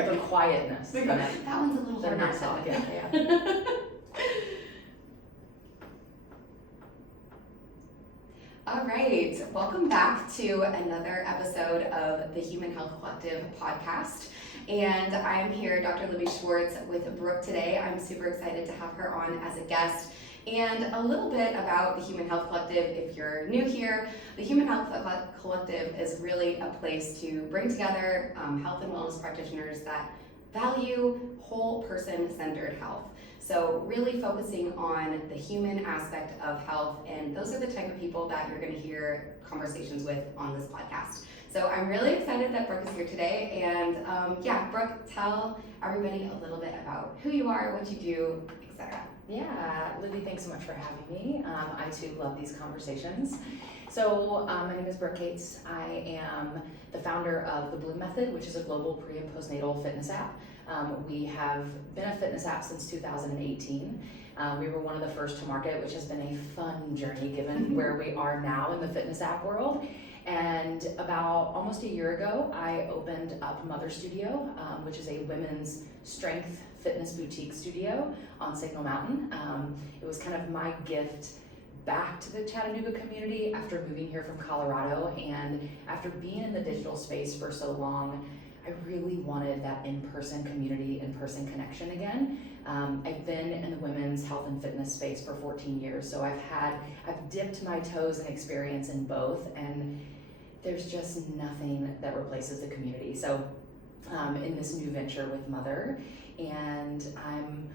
The quietness. That one's a little harder to talk. Yeah. All right, welcome back to another episode of the Human Health Collective podcast. And I'm here, Dr. Libby Schwartz, with Brooke today. I'm super excited to have her on as a guest. And a little bit about the Human Health Collective, if you're new here. The Human Health Collective is really a place to bring together health and wellness practitioners that value whole person-centered health. So really focusing on the human aspect of health, and those are the type of people that you're going to hear conversations with on this podcast. So I'm really excited that Brooke is here today, and Brooke, tell everybody a little bit about who you are, what you do, etc. Yeah, Libby, thanks so much for having me. I too love these conversations. So my name is Brooke Cates. I am the founder of the Bloom Method, which is a global pre- and postnatal fitness app. We have been a fitness app since 2018. We were one of the first to market, which has been a fun journey given where we are now in the fitness app world. And about almost a year ago, I opened up Mother Studio, which is a women's strength fitness boutique studio on Signal Mountain. It was kind of my gift back to the Chattanooga community after moving here from Colorado, and after being in the digital space for so long, I really wanted that in-person community, in-person connection again. I've been in the women's health and fitness space for 14 years, so I've dipped my toes in experience in both, and there's just nothing that replaces the community. So in this new venture with Mother, and I'm,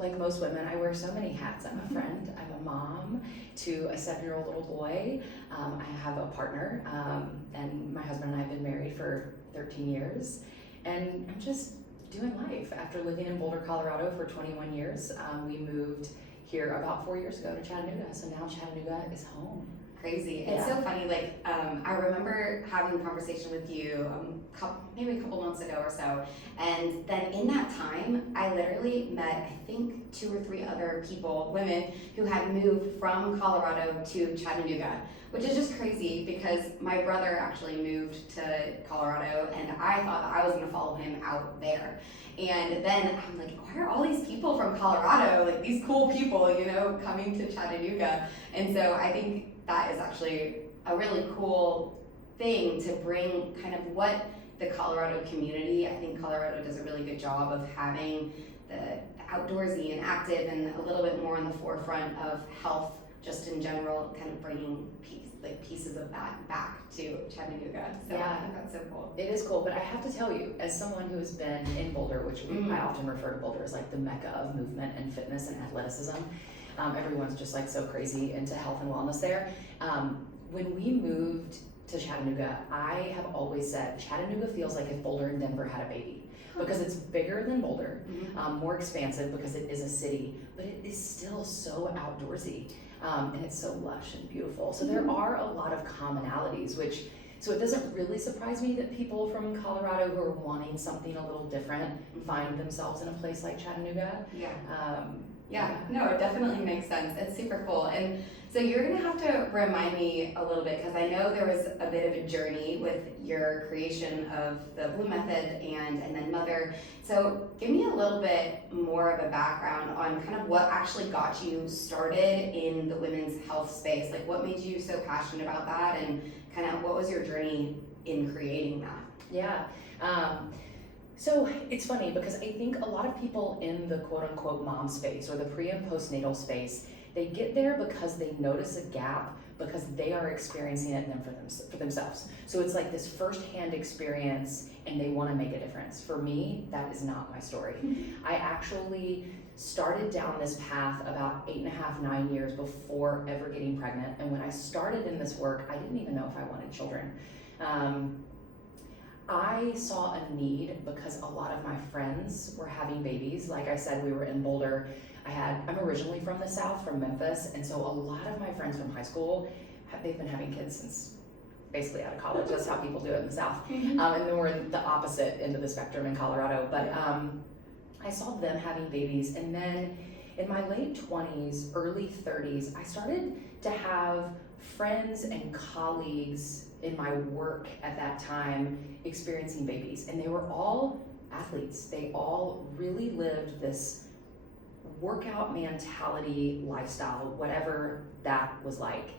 like most women, I wear so many hats. I'm a friend, I'm a mom to a 7-year-old little boy. I have a partner, and my husband and I have been married for 13 years, and I'm just doing life. After living in Boulder, Colorado for 21 years, we moved here about 4 years ago to Chattanooga, so now Chattanooga is home. Crazy. It's so funny, I remember having a conversation with you maybe a couple months ago or so, and then in that time, I literally met, I think, 2 or 3 other people, women, who had moved from Colorado to Chattanooga, which is just crazy because my brother actually moved to Colorado, and I thought that I was going to follow him out there. And then I'm like, why are all these people from Colorado, like these cool people, coming to Chattanooga? And so I think that is actually a really cool thing to bring kind of what the Colorado community, I think Colorado does a really good job of having the outdoorsy and active and a little bit more on the forefront of health just in general, kind of bringing pieces of that back to Chattanooga. So yeah. I think that's so cool. It is cool, but I have to tell you, as someone who has been in Boulder, which I often refer to Boulder as like the mecca of movement and fitness and athleticism, everyone's just like so crazy into health and wellness there. When we moved to Chattanooga, I have always said Chattanooga feels like if Boulder and Denver had a baby, because it's bigger than Boulder, more expansive because it is a city, but it is still so outdoorsy, and it's so lush and beautiful. So there are a lot of commonalities, so it doesn't really surprise me that people from Colorado who are wanting something a little different find themselves in a place like Chattanooga. No, it definitely makes sense. It's super cool. And so you're going to have to remind me a little bit, because I know there was a bit of a journey with your creation of the Bloom Method and then Mother. So give me a little bit more of a background on kind of what actually got you started in the women's health space. Like, what made you so passionate about that, and kind of what was your journey in creating that? Yeah. So it's funny because I think a lot of people in the quote unquote mom space or the pre and postnatal space, they get there because they notice a gap because they are experiencing it for themselves. So it's like this firsthand experience and they want to make a difference. For me, that is not my story. I actually started down this path about 8.5, 9 years before ever getting pregnant. And when I started in this work, I didn't even know if I wanted children. I saw a need because a lot of my friends were having babies. Like I said, we were in Boulder. I'm originally from the South, from Memphis, and so a lot of my friends from high school, they've been having kids since basically out of college. That's how people do it in the South. And then we're in the opposite end of the spectrum in Colorado. But I saw them having babies, and then in my late 20s, early 30s, I started to have friends and colleagues in my work at that time experiencing babies, and they were all athletes. They all really lived this workout mentality lifestyle, whatever that was like.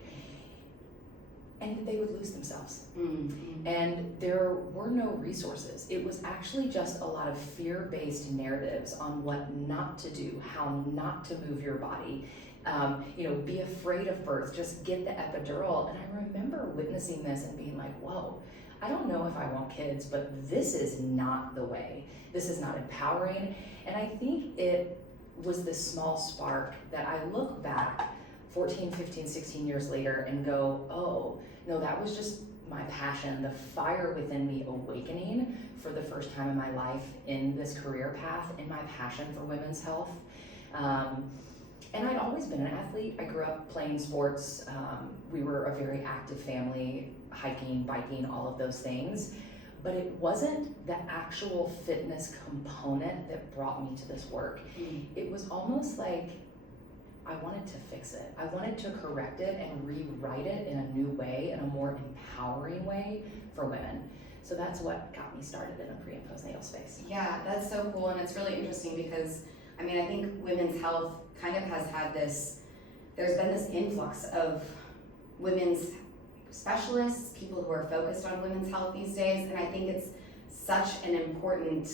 And they would lose themselves. Mm-hmm. And there were no resources. It was actually just a lot of fear-based narratives on what not to do, how not to move your body. Be afraid of birth, just get the epidural. And I remember witnessing this and being like, whoa, I don't know if I want kids, but this is not the way. This is not empowering. And I think it was this small spark that I look back 14, 15, 16 years later and go, oh, no, that was just my passion, the fire within me awakening for the first time in my life in this career path, in my passion for women's health. And I'd always been an athlete. I grew up playing sports. We were a very active family, hiking, biking, all of those things. But it wasn't the actual fitness component that brought me to this work. It was almost like I wanted to fix it. I wanted to correct it and rewrite it in a new way, in a more empowering way for women. So that's what got me started in a pre and postnatal space. Yeah, that's so cool, and it's really interesting because, I think women's health kind of has had there's been this influx of women's specialists, people who are focused on women's health these days, and I think it's such an important,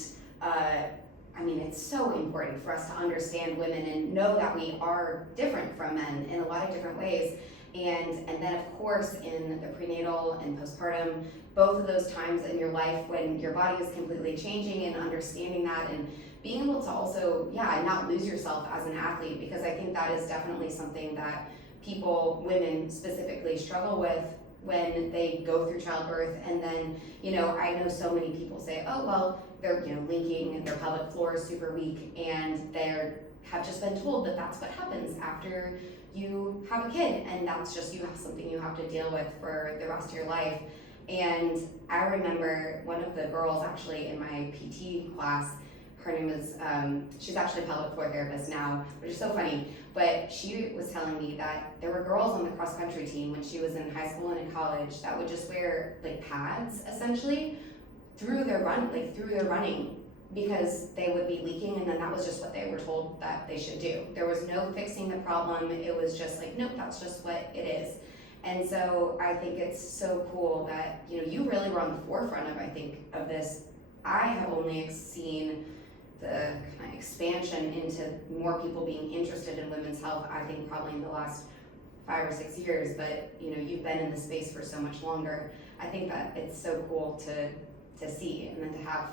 it's so important for us to understand women and know that we are different from men in a lot of different ways. And then of course in the prenatal and postpartum, both of those times in your life when your body is completely changing and understanding that and being able to also, not lose yourself as an athlete, because I think that is definitely something that people, women specifically, struggle with when they go through childbirth. And then, I know so many people say, oh, well, they're, linking, their pelvic floor is super weak, and have just been told that that's what happens after you have a kid, and that's just something you have to deal with for the rest of your life. And I remember one of the girls actually in my PT class, her name is, she's actually a pelvic floor therapist now, which is so funny, but she was telling me that there were girls on the cross country team when she was in high school and in college that would just wear pads essentially through their running, because they would be leaking, and then that was just what they were told that they should do. There was no fixing the problem. It was just nope, that's just what it is. And so I think it's so cool that you really were on the forefront of this. I have only seen the kind of expansion into more people being interested in women's health, I think probably in the last 5 or 6 years, but you've been in the space for so much longer. I think that it's so cool to see, and then to have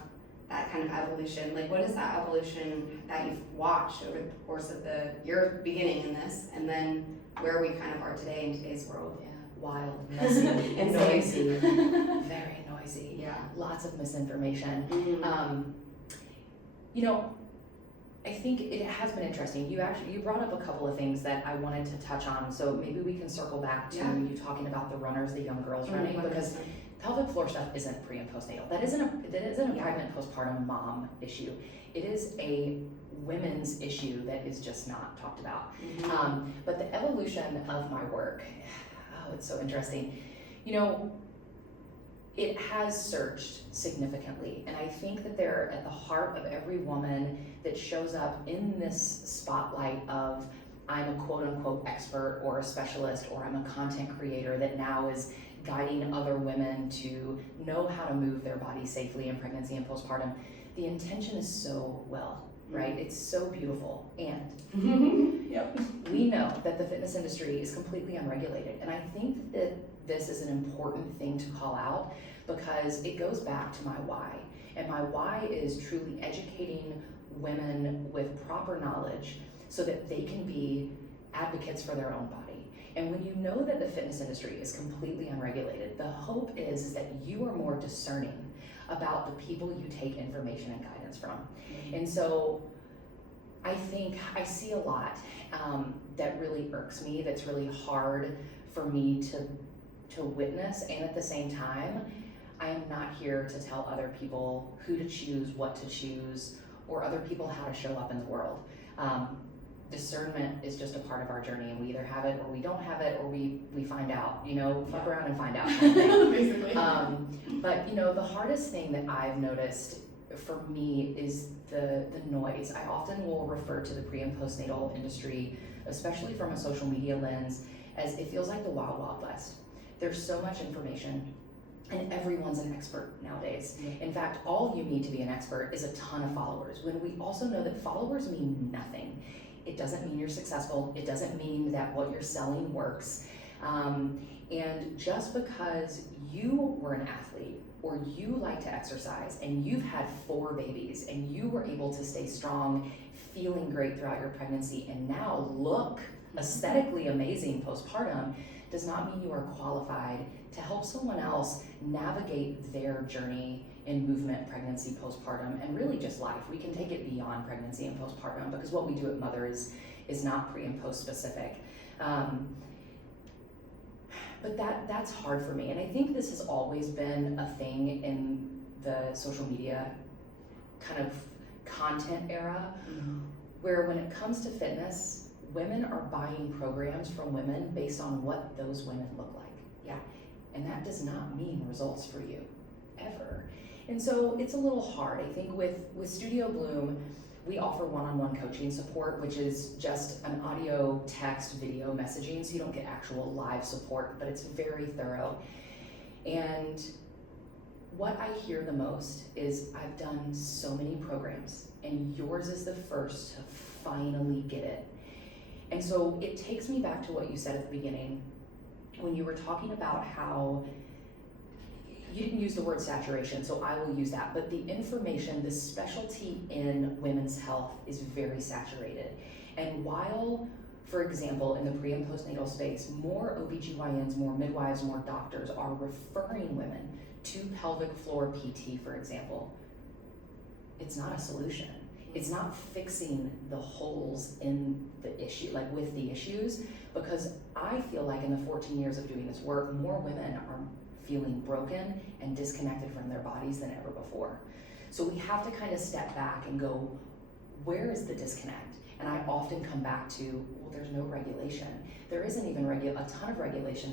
that kind of evolution. What is that evolution that you've watched over the course of your beginning in this, and then where we kind of are today in today's world? Yeah, wild, messy, and noisy, very noisy. Yeah, lots of misinformation. Mm-hmm. I think it has been interesting. You brought up a couple of things that I wanted to touch on, so maybe we can circle back to you talking about the runners, the young girls running, because pelvic floor stuff isn't pre and postnatal. That isn't a pregnant postpartum mom issue. It is a women's issue that is just not talked about. Mm-hmm. But the evolution of my work, it's so interesting. It has surged significantly, and I think that they're at the heart of every woman that shows up in this spotlight of, I'm a quote unquote expert or a specialist, or I'm a content creator that now is guiding other women to know how to move their body safely in pregnancy and postpartum. The intention is so well, right? It's so beautiful. And we know that the fitness industry is completely unregulated. And I think that this is an important thing to call out, because it goes back to my why. And my why is truly educating women with proper knowledge so that they can be advocates for their own body. And when you know that the fitness industry is completely unregulated, the hope is that you are more discerning about the people you take information and guidance from. And so I think I see a lot that really irks me, that's really hard for me to witness, and at the same time, I am not here to tell other people who to choose, what to choose, or other people how to show up in the world. Discernment is just a part of our journey, and we either have it or we don't have it, or we find out, fuck around and find out kind of thing. Basically. But the hardest thing that I've noticed for me is the noise. I often will refer to the pre and postnatal industry, especially from a social media lens, as it feels like the wild, wild west. There's so much information, and everyone's an expert nowadays. In fact, all you need to be an expert is a ton of followers, when we also know that followers mean nothing. It doesn't mean you're successful. It doesn't mean that what you're selling works. And just because you were an athlete, or you like to exercise, and you've had 4 babies, and you were able to stay strong, feeling great throughout your pregnancy, and now look aesthetically amazing postpartum, does not mean you are qualified to help someone else navigate their journey in movement, pregnancy, postpartum, and really just life. We can take it beyond pregnancy and postpartum, because what we do at Mother is not pre and post specific. But that's hard for me, and I think this has always been a thing in the social media kind of content era, where when it comes to fitness, women are buying programs from women based on what those women look like. Yeah. And that does not mean results for you, ever. And so it's a little hard. I think with Studio Bloom, we offer one-on-one coaching support, which is just an audio, text, video messaging, so you don't get actual live support, but it's very thorough. And what I hear the most is, I've done so many programs, and yours is the first to finally get it. And so it takes me back to what you said at the beginning, when you were talking about how you didn't use the word saturation, so I will use that, but the information, the specialty in women's health is very saturated. And while, for example, in the pre and postnatal space, more OBGYNs, more midwives, more doctors are referring women to pelvic floor PT, for example, it's not a solution. It's not fixing the holes in the issue, like with the issues, because I feel like in the 14 years of doing this work, more women are feeling broken and disconnected from their bodies than ever before. So we have to kind of step back and go, where is the disconnect? And I often come back to, well, there's no regulation. There isn't even a ton of regulation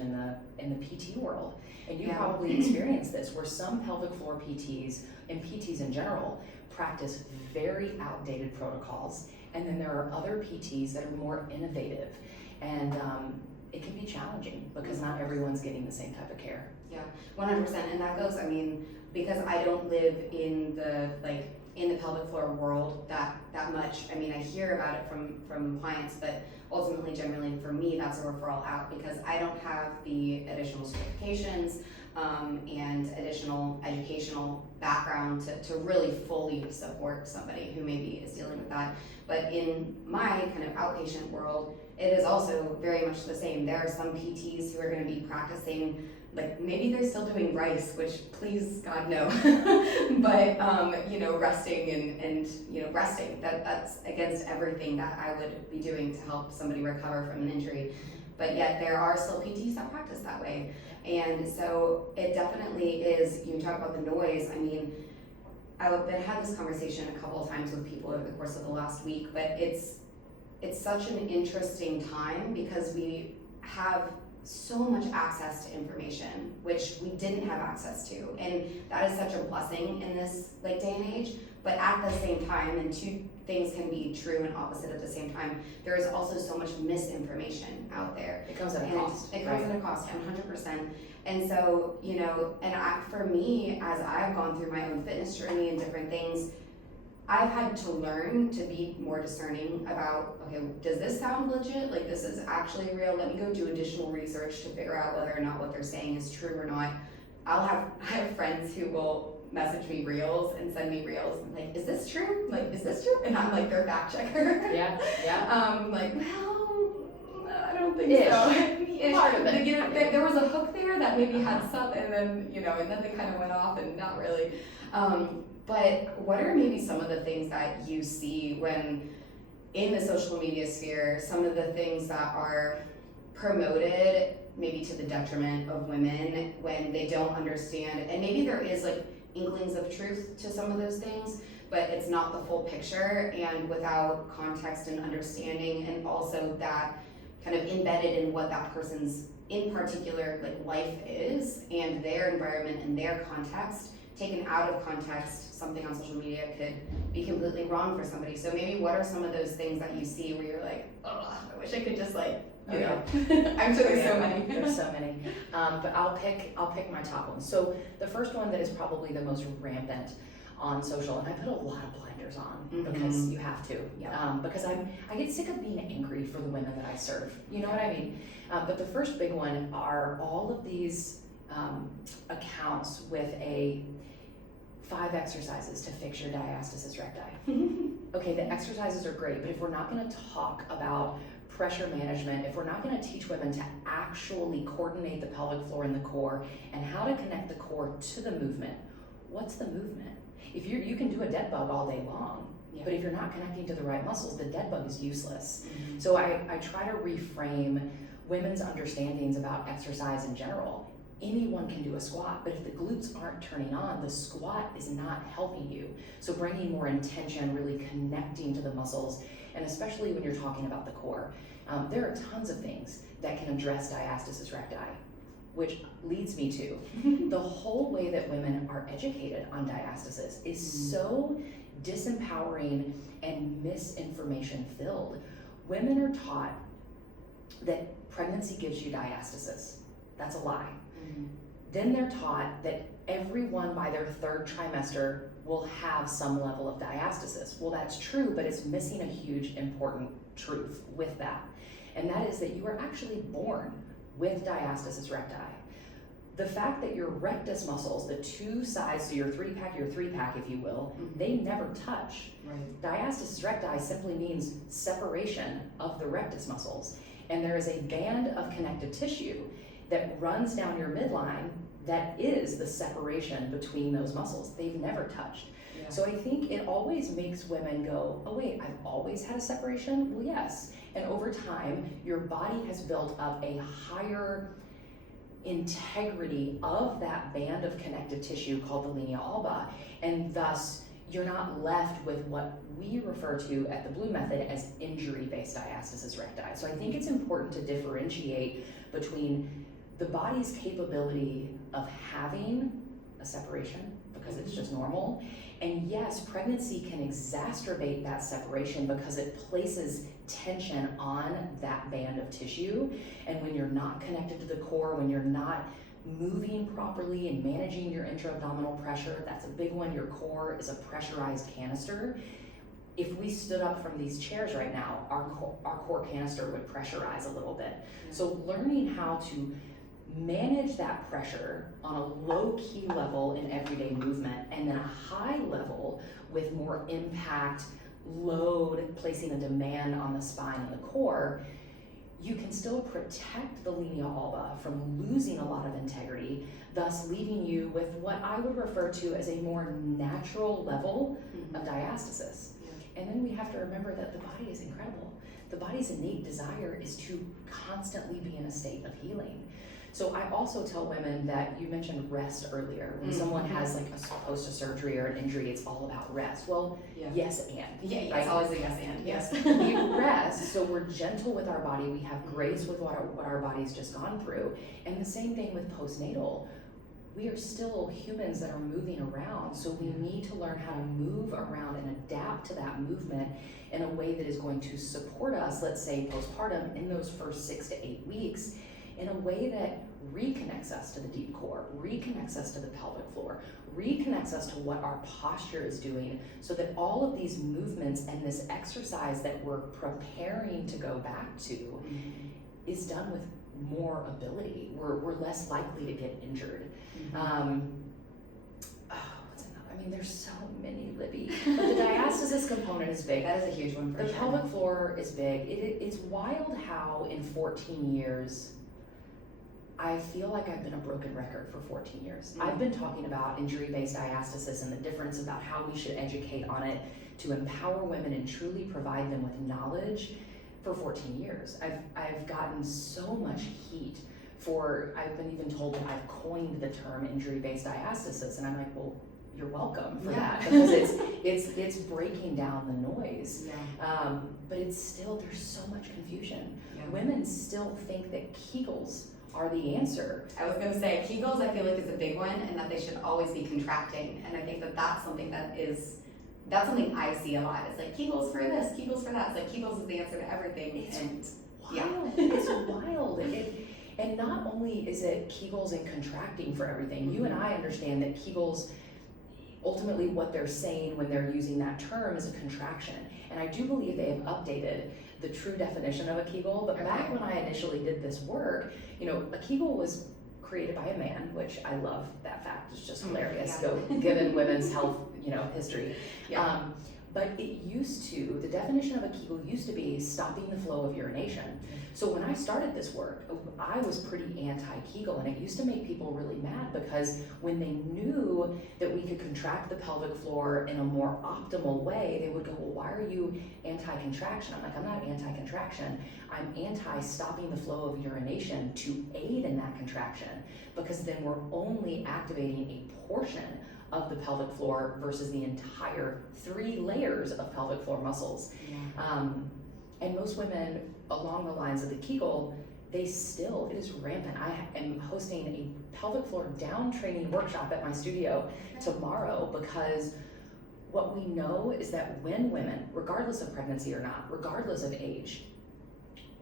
in the PT world. And you probably experienced this, where some pelvic floor PTs and PTs in general practice very outdated protocols, and then there are other PTs that are more innovative, and it can be challenging because not everyone's getting the same type of care. Yeah, 100%, and that goes, I mean, because I don't live in the pelvic floor world that much. I mean, I hear about it from clients, but ultimately, generally for me, that's a referral out, because I don't have the additional certifications and additional educational background to really fully support somebody who maybe is dealing with that. But in my kind of outpatient world, it is also very much the same. There are some PTs who are going to be practicing, like maybe they're still doing rice, which please God no, but resting and resting, that's against everything that I would be doing to help somebody recover from an injury. But yet there are still PTs that practice that way. And so it definitely is, you talk about the noise. I mean, I've had this conversation a couple of times with people over the course of the last week, but it's such an interesting time because we have so much access to information, which we didn't have access to. And that is such a blessing in this day and age. But at the same time, and two things can be true and opposite at the same time, there is also so much misinformation out there. It comes at a cost. It comes at a cost, 100%. And so, for me, as I've gone through my own fitness journey and different things, I've had to learn to be more discerning about, okay, does this sound legit? Like, this is actually real? Let me go do additional research to figure out whether or not what they're saying is true or not. I have friends who will message me reels and send me reels. I'm like, is this true? Like, is this true? And I'm like their fact checker. Yeah. Like, well, I don't think Ish. so. Ish. Part of it. There was a hook there that maybe had some, and then, and then they kind of went off and not really. But what are maybe some of the things that you see when in the social media sphere, some of the things that are promoted maybe to the detriment of women when they don't understand, and maybe there is inklings of truth to some of those things, but it's not the full picture, and without context and understanding, and also that kind of embedded in what that person's in particular life is and their environment and their context, taken out of context, something on social media could be completely wrong for somebody. So maybe what are some of those things that you see where you're like, oh, I wish I could just like, you know, I'm sure there's so many. There's so many. But I'll pick my top ones. So the first one that is probably the most rampant on social, and I put a lot of blinders on because you have to. Because I get sick of being angry for the women that I serve. You know what I mean? But the first big one are all of these accounts with 5 exercises to fix your diastasis recti. Okay, the exercises are great, but if we're not going to talk about pressure management, if we're not going to teach women to actually coordinate the pelvic floor and the core and how to connect the core to the movement, what's the movement? If you can do a dead bug all day long, but if you're not connecting to the right muscles, the dead bug is useless. So I try to reframe women's understandings about exercise in general. Anyone can do a squat, but if the glutes aren't turning on, the squat is not helping you. So bringing more intention, really connecting to the muscles, and especially when you're talking about the core. There are tons of things that can address diastasis recti, which leads me to the whole way that women are educated on diastasis is so disempowering and misinformation filled. Women are taught that pregnancy gives you diastasis. That's a lie. Then they're taught that everyone by their 3rd trimester will have some level of diastasis. Well, that's true, but it's missing a huge important truth with that. And that is that you are actually born with diastasis recti. The fact that your rectus muscles, the 2 sides, so your 3-pack, if you will, they never touch. Right. Diastasis recti simply means separation of the rectus muscles. And there is a band of connective tissue that runs down your midline that is the separation between those muscles. They've never touched. So I think it always makes women go, oh wait, I've always had a separation? Well, yes. And over time, your body has built up a higher integrity of that band of connective tissue called the linea alba, and thus you're not left with what we refer to at the Blue Method as injury-based diastasis recti. So I think it's important to differentiate between the body's capability of having a separation, because it's just normal, and yes, pregnancy can exacerbate that separation because it places tension on that band of tissue, and when you're not connected to the core, when you're not moving properly and managing your intra-abdominal pressure, that's a big one. Your core is a pressurized canister. If we stood up from these chairs right now, our core canister would pressurize a little bit. So learning how to manage that pressure on a low-key level in everyday movement, and then a high level with more impact, load, placing a demand on the spine and the core, you can still protect the linea alba from losing a lot of integrity, thus leaving you with what I would refer to as a more natural level of diastasis. And then we have to remember that the body is incredible. The body's innate desire is to constantly be in a state of healing. So I also tell women that, you mentioned rest earlier. When someone has like a post-surgery or an injury, it's all about rest. Well, yes and. Yeah, it's always a yes and. Yes. We rest, so we're gentle with our body. We have grace with what our body's just gone through. And the same thing with postnatal. We are still humans that are moving around, so we need to learn how to move around and adapt to that movement in a way that is going to support us, let's say postpartum, in those first 6 to 8 weeks, in a way that reconnects us to the deep core, reconnects us to the pelvic floor, reconnects us to what our posture is doing, so that all of these movements and this exercise that we're preparing to go back to is done with more ability. We're less likely to get injured. What's another? I mean, there's so many, Libby. But the diastasis component is big. That is a huge one for The sure. pelvic floor is big. It's wild how in 14 years, I feel like I've been a broken record for 14 years. I've been talking about injury-based diastasis and the difference about how we should educate on it to empower women and truly provide them with knowledge for 14 years. I've gotten so much heat for, I've been even told that I've coined the term injury-based diastasis, and I'm like, well, you're welcome for that, because it's breaking down the noise. But it's still, there's so much confusion. Women still think that Kegels are the answer. I was gonna say Kegels I feel like is a big one, and that they should always be contracting, and I think that that's something I see a lot. It's like Kegels for this, Kegels for that. It's like Kegels is the answer to everything. It's wild. It's wild. And not only is it Kegels and contracting for everything, you and I understand that Kegels, ultimately what they're saying when they're using that term is a contraction. And I do believe they have updated the true definition of a Kegel, but back when I initially did this work, a Kegel was created by a man, which I love that fact. It's just hilarious, given women's health, history. Yeah. But the definition of a Kegel used to be stopping the flow of urination. So when I started this work, I was pretty anti-Kegel, and it used to make people really mad because when they knew that we could contract the pelvic floor in a more optimal way, they would go, well, why are you anti-contraction? I'm like, I'm not anti-contraction. I'm anti-stopping the flow of urination to aid in that contraction, because then we're only activating a portion of the pelvic floor versus the entire 3 layers of pelvic floor muscles. Yeah. And most women along the lines of the Kegel, it is rampant. I am hosting a pelvic floor down training workshop at my studio tomorrow, because what we know is that when women, regardless of pregnancy or not, regardless of age,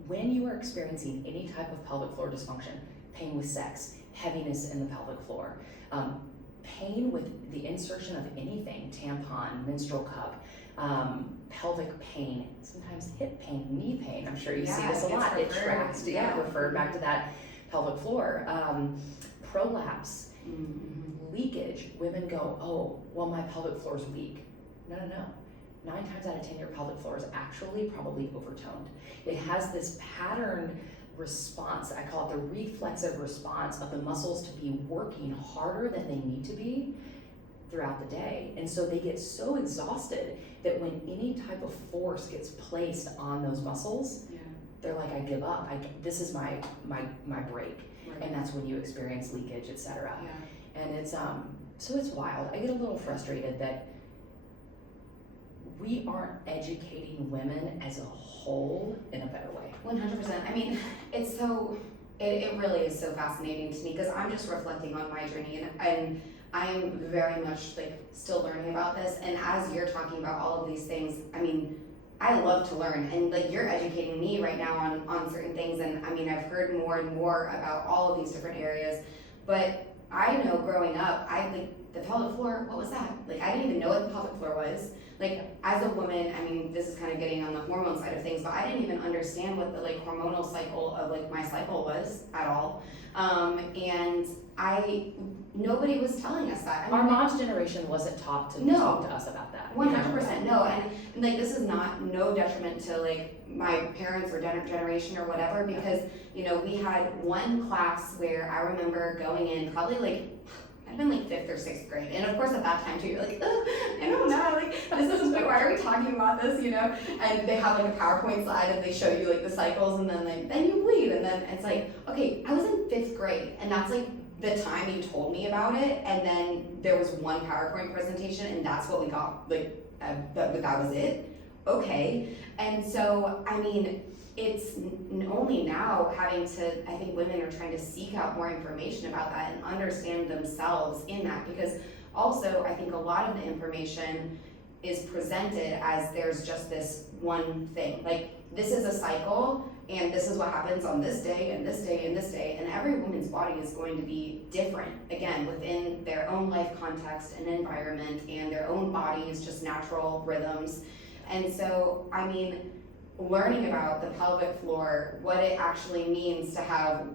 when you are experiencing any type of pelvic floor dysfunction, pain with sex, heaviness in the pelvic floor, pain with the insertion of anything, tampon, menstrual cup, pelvic pain, sometimes hip pain, knee pain. I'm sure you see this a lot. It tracks to get referred back to that pelvic floor. Prolapse, leakage. Women go, oh, well, my pelvic floor is weak. No. 9 times out of 10, your pelvic floor is actually probably overtoned. It has this pattern response, I call it the reflexive response of the muscles to be working harder than they need to be throughout the day. And so they get so exhausted that when any type of force gets placed on those muscles, they're like, I give up. This is my break. Right. And that's when you experience leakage, etc. Yeah. And it's so it's wild. I get a little frustrated that we aren't educating women as a whole in a better way. 100%. I mean, it really is so fascinating to me, because I'm just reflecting on my journey, and I'm very much still learning about this. And as you're talking about all of these things, I mean, I love to learn, and you're educating me right now on certain things. And I mean, I've heard more and more about all of these different areas, but I know growing up, the pelvic floor, what was that? I didn't even know what the pelvic floor was. As a woman, I mean, this is kind of getting on the hormone side of things, but I didn't even understand what the hormonal cycle of my cycle was at all. And nobody was telling us that. Our mom's generation wasn't taught to talk to us about that. 100%, no. And this is no detriment to my parents or generation or whatever, because we had one class where I remember going in probably I'd been 5th or 6th grade, and of course at that time too, you're like, I don't know, this is why are we talking about this, And they have a PowerPoint slide, and they show you the cycles, and then you bleed, and then it's okay, I was in 5th grade, and that's the time you told me about it, and then there was one PowerPoint presentation, and that's what we got, that was it. Okay, and so I mean, it's only now having to, I think women are trying to seek out more information about that and understand themselves in that, because also I think a lot of the information is presented as there's just this one thing, this is a cycle, and this is what happens on this day and this day and this day, and every woman's body is going to be different, again, within their own life context and environment and their own body's just natural rhythms. And so, I mean, learning about the pelvic floor, what it actually means to have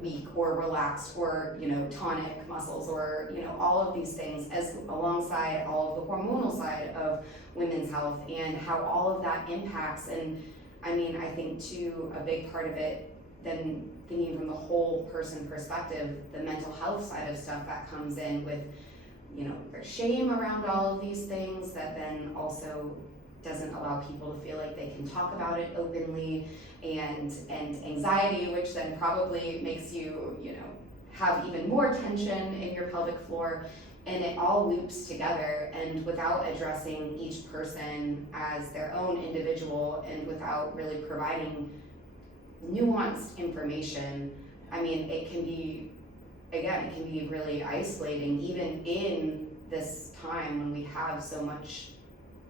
weak or relaxed or tonic muscles, or all of these things, as alongside all of the hormonal side of women's health and how all of that impacts. And I mean, I think too, a big part of it, then thinking from the whole person perspective, the mental health side of stuff that comes in with there's shame around all of these things, that then also doesn't allow people to feel like they can talk about it openly, and anxiety, which then probably makes you, have even more tension in your pelvic floor, and it all loops together. And without addressing each person as their own individual, and without really providing nuanced information, I mean, it can be really isolating, even in this time when we have so much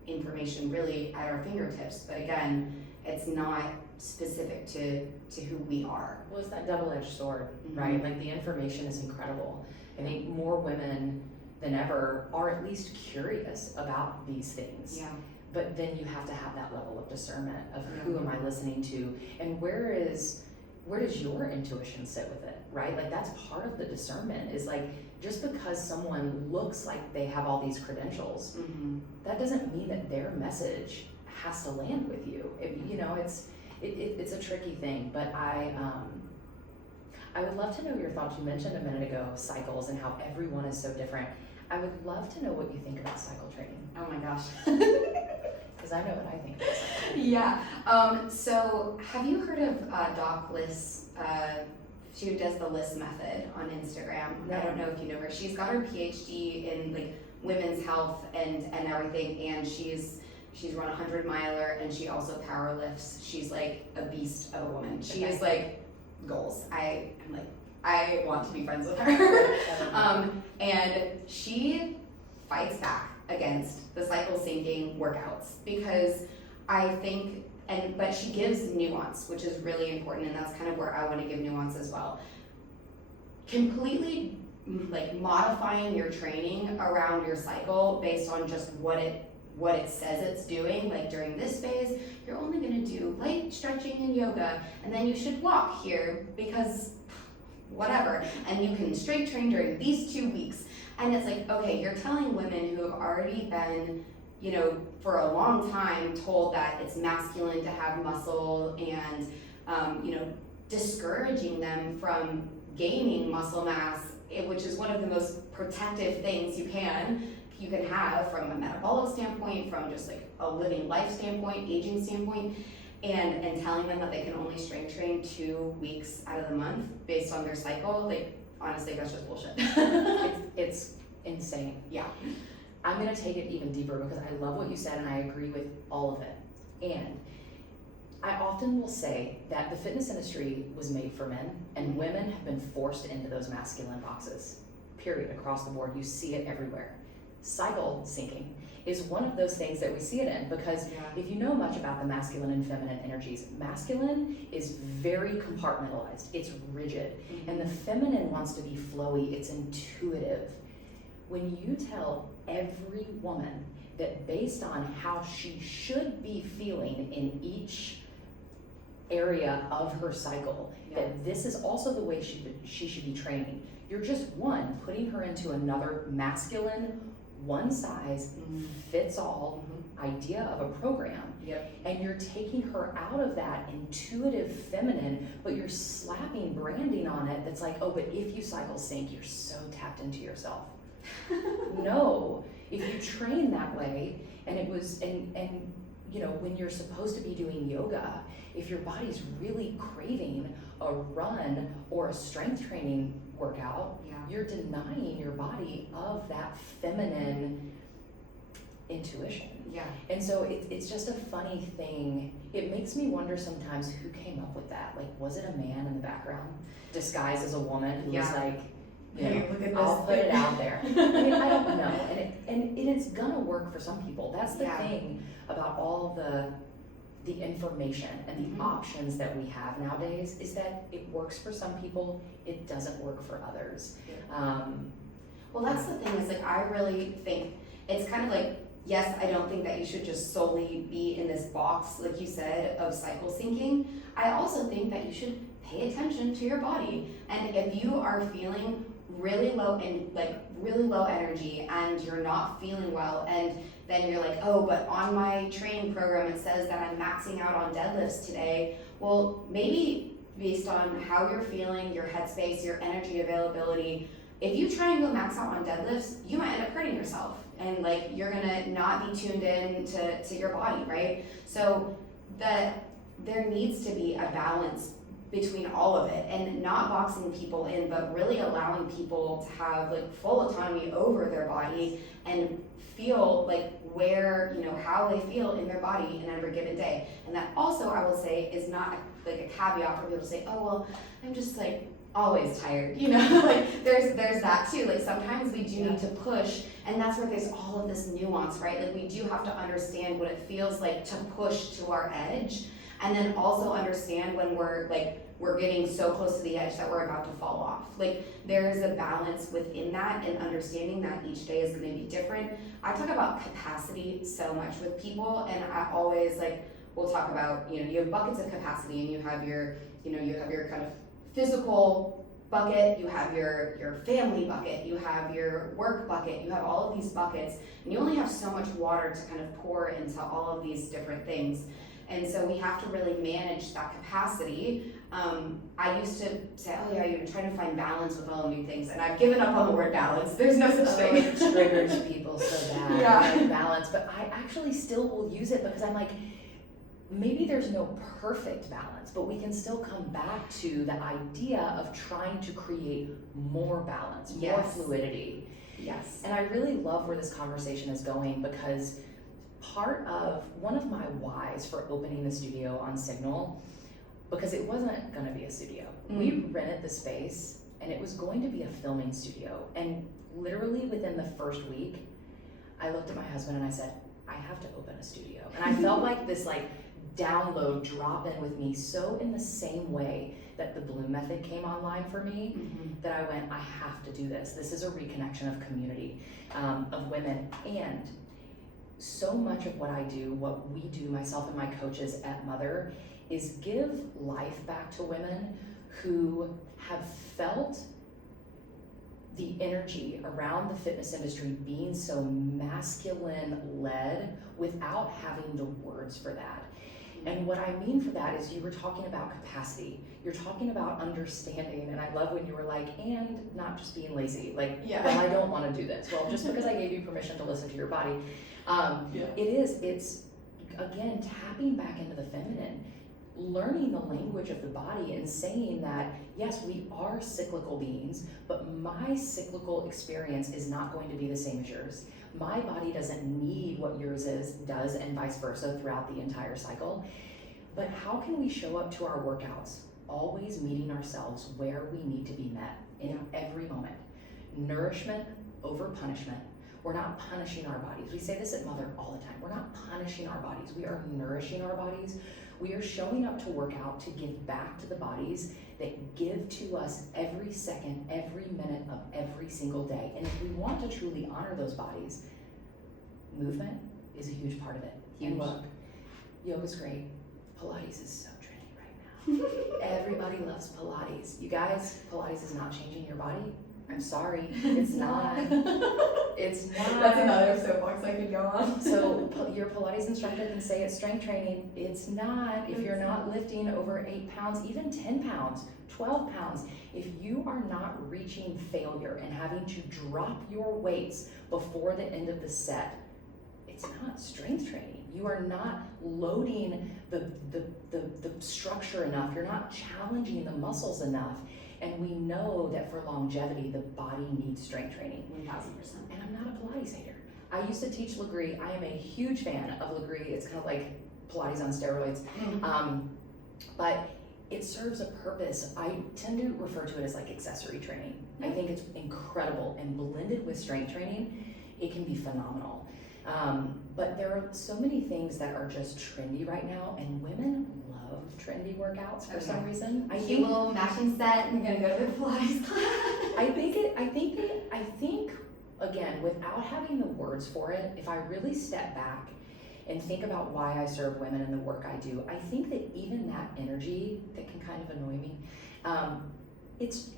information really at our fingertips. But again, it's not specific to who we are. Well, it's that double-edged sword, right? Like, the information is incredible. I think more women than ever are at least curious about these things. Yeah. But then you have to have that level of discernment of who am I listening to, and where does your intuition sit with it, right? Like, that's part of the discernment, is like, just because someone looks like they have all these credentials, that doesn't mean that their message has to land with you. It's a tricky thing, but I would love to know your thoughts. You mentioned a minute ago cycles and how everyone is so different. I would love to know what you think about cycle training. Oh my gosh. Because I know what I think about cycle. Yeah. So have you heard of Doc Liz? She does the Liz method on Instagram. No. I don't know if you know her. She's got her PhD in like women's health and everything, and she's run a 100-miler, and she also power lifts. She's like a beast of a woman. She is like goals. I want to be friends with her. And she fights back against the cycle syncing workouts, because I think, but she gives nuance, which is really important, and that's kind of where I want to give nuance as well. Completely like modifying your training around your cycle based on just what it says it's doing. Like, during this phase, you're only going to do light stretching and yoga, and then you should walk here because whatever, and you can strength train during these 2 weeks. And it's like, okay, you're telling women who have already been, for a long time told that it's masculine to have muscle, and discouraging them from gaining muscle mass, which is one of the most protective things you can have from a metabolic standpoint, from just like a living life standpoint, aging standpoint, and telling them that they can only strength train 2 weeks out of the month based on their cycle. Like, honestly, that's just bullshit. It's insane. Yeah. I'm gonna take it even deeper, because I love what you said and I agree with all of it. And I often will say that the fitness industry was made for men, and women have been forced into those masculine boxes, period, across the board. You see it everywhere. Cycle syncing is one of those things that we see it in, because if you know much about the masculine and feminine energies, masculine is very compartmentalized, it's rigid, and the feminine wants to be flowy, it's intuitive. When you tell every woman that based on how she should be feeling in each area of her cycle, that this is also the way she should be training, you're just putting her into another masculine, one size fits all idea of a program. And you're taking her out of that intuitive feminine, but you're slapping branding on it that's like, oh, but if you cycle sync, you're so tapped into yourself. No, if you train that way, and it was, and when you're supposed to be doing yoga, if your body's really craving a run or a strength training workout, you're denying your body of that feminine intuition. And so it's just a funny thing. It makes me wonder sometimes who came up with that. Like, was it a man in the background disguised as a woman who was like, I'll put it out there. I mean, I don't know. And it's gonna work for some people. That's the thing about all the information and the options that we have nowadays, is that it works for some people, it doesn't work for others. Well, that's the thing, is like, I really think it's kind of like, yes, I don't think that you should just solely be in this box, like you said, of cycle syncing. I also think that you should pay attention to your body. And if you are feeling really low energy, and you're not feeling well, and then you're like, oh, but on my training program it says that I'm maxing out on deadlifts today. Well, maybe based on how you're feeling, your headspace, your energy availability, if you try and go max out on deadlifts, you might end up hurting yourself, and like, you're gonna not be tuned in to your body, right? So there needs to be a balance between all of it, and not boxing people in, but really allowing people to have like full autonomy over their body and feel like how they feel in their body in every given day. And that also, I will say, is not like a caveat for people to say, oh, well, I'm just like always tired, you know, like there's that too. Like sometimes we do need to push, and that's where there's all of this nuance, right? Like we do have to understand what it feels like to push to our edge, and then also understand when we're getting so close to the edge that we're about to fall off. Like there's a balance within that, and understanding that each day is going to be different. I talk about capacity so much with people, and I always we'll talk about, you know, you have buckets of capacity, and you have your kind of physical bucket, you have your family bucket, you have your work bucket, you have all of these buckets, and you only have so much water to kind of pour into all of these different things. And so we have to really manage that capacity. I used to say, oh yeah, you're trying to find balance with all new things, and I've given up on the word balance. There's no such thing. It triggers people so bad, Yeah. like balance, but I actually still will use it because I'm like, maybe there's no perfect balance, but we can still come back to the idea of trying to create more balance, more Yes. fluidity. Yes. And I really love where this conversation is going, because one of my whys for opening the studio on Signal, because it wasn't going to be a studio. We rented the space and it was going to be a filming studio. And literally within the first week, I looked at my husband and I said, I have to open a studio. And I felt like this download drop in with me, so in the same way that the Bloom Method came online for me, that I went, I have to do this. This is a reconnection of community, of women. And so much of what I do, what we do, myself and my coaches at Mother, is give life back to women who have felt the energy around the fitness industry being so masculine led without having the words for that. And what I mean for that is, you were talking about capacity. You're talking about understanding, and I love when you were like, and not just being lazy. Well, I don't want to do this. Well, just because I gave you permission to listen to your body. It's again, tapping back into the feminine, learning the language of the body and saying that, yes, we are cyclical beings, but my cyclical experience is not going to be the same as yours. My body doesn't need what yours does, and vice versa throughout the entire cycle. But how can we show up to our workouts, always meeting ourselves where we need to be met in every moment? Nourishment over punishment. We're not punishing our bodies. We say this at Mother all the time. We're not punishing our bodies. We are nourishing our bodies. We are showing up to work out to give back to the bodies that give to us every second, every minute of every single day. And if we want to truly honor those bodies, movement is a huge part of it. Huge. And look, yoga's great. Pilates is so trendy right now. Everybody loves Pilates. You guys, Pilates is not changing your body. I'm sorry, it's not. It's not. That's another soapbox I could go on. So your Pilates instructor can say it's strength training. It's not. If you're not lifting over 8 pounds, even 10 pounds, 12 pounds, if you are not reaching failure and having to drop your weights before the end of the set, it's not strength training. You are not loading the structure enough. You're not challenging the muscles enough. And we know that for longevity, the body needs strength training. 1000%. And I'm not a Pilates hater. I used to teach Legree. I am a huge fan of Legree. It's kind of like Pilates on steroids. But it serves a purpose. I tend to refer to it as like accessory training. I think it's incredible, and blended with strength training, it can be phenomenal. But there are so many things that are just trendy right now, and women love trendy workouts for some reason. I think little matching set, and you're gonna go to the Pilates class. I think again, without having the words for it, if I really step back and think about why I serve women in the work I do, I think that even that energy that can kind of annoy me, it's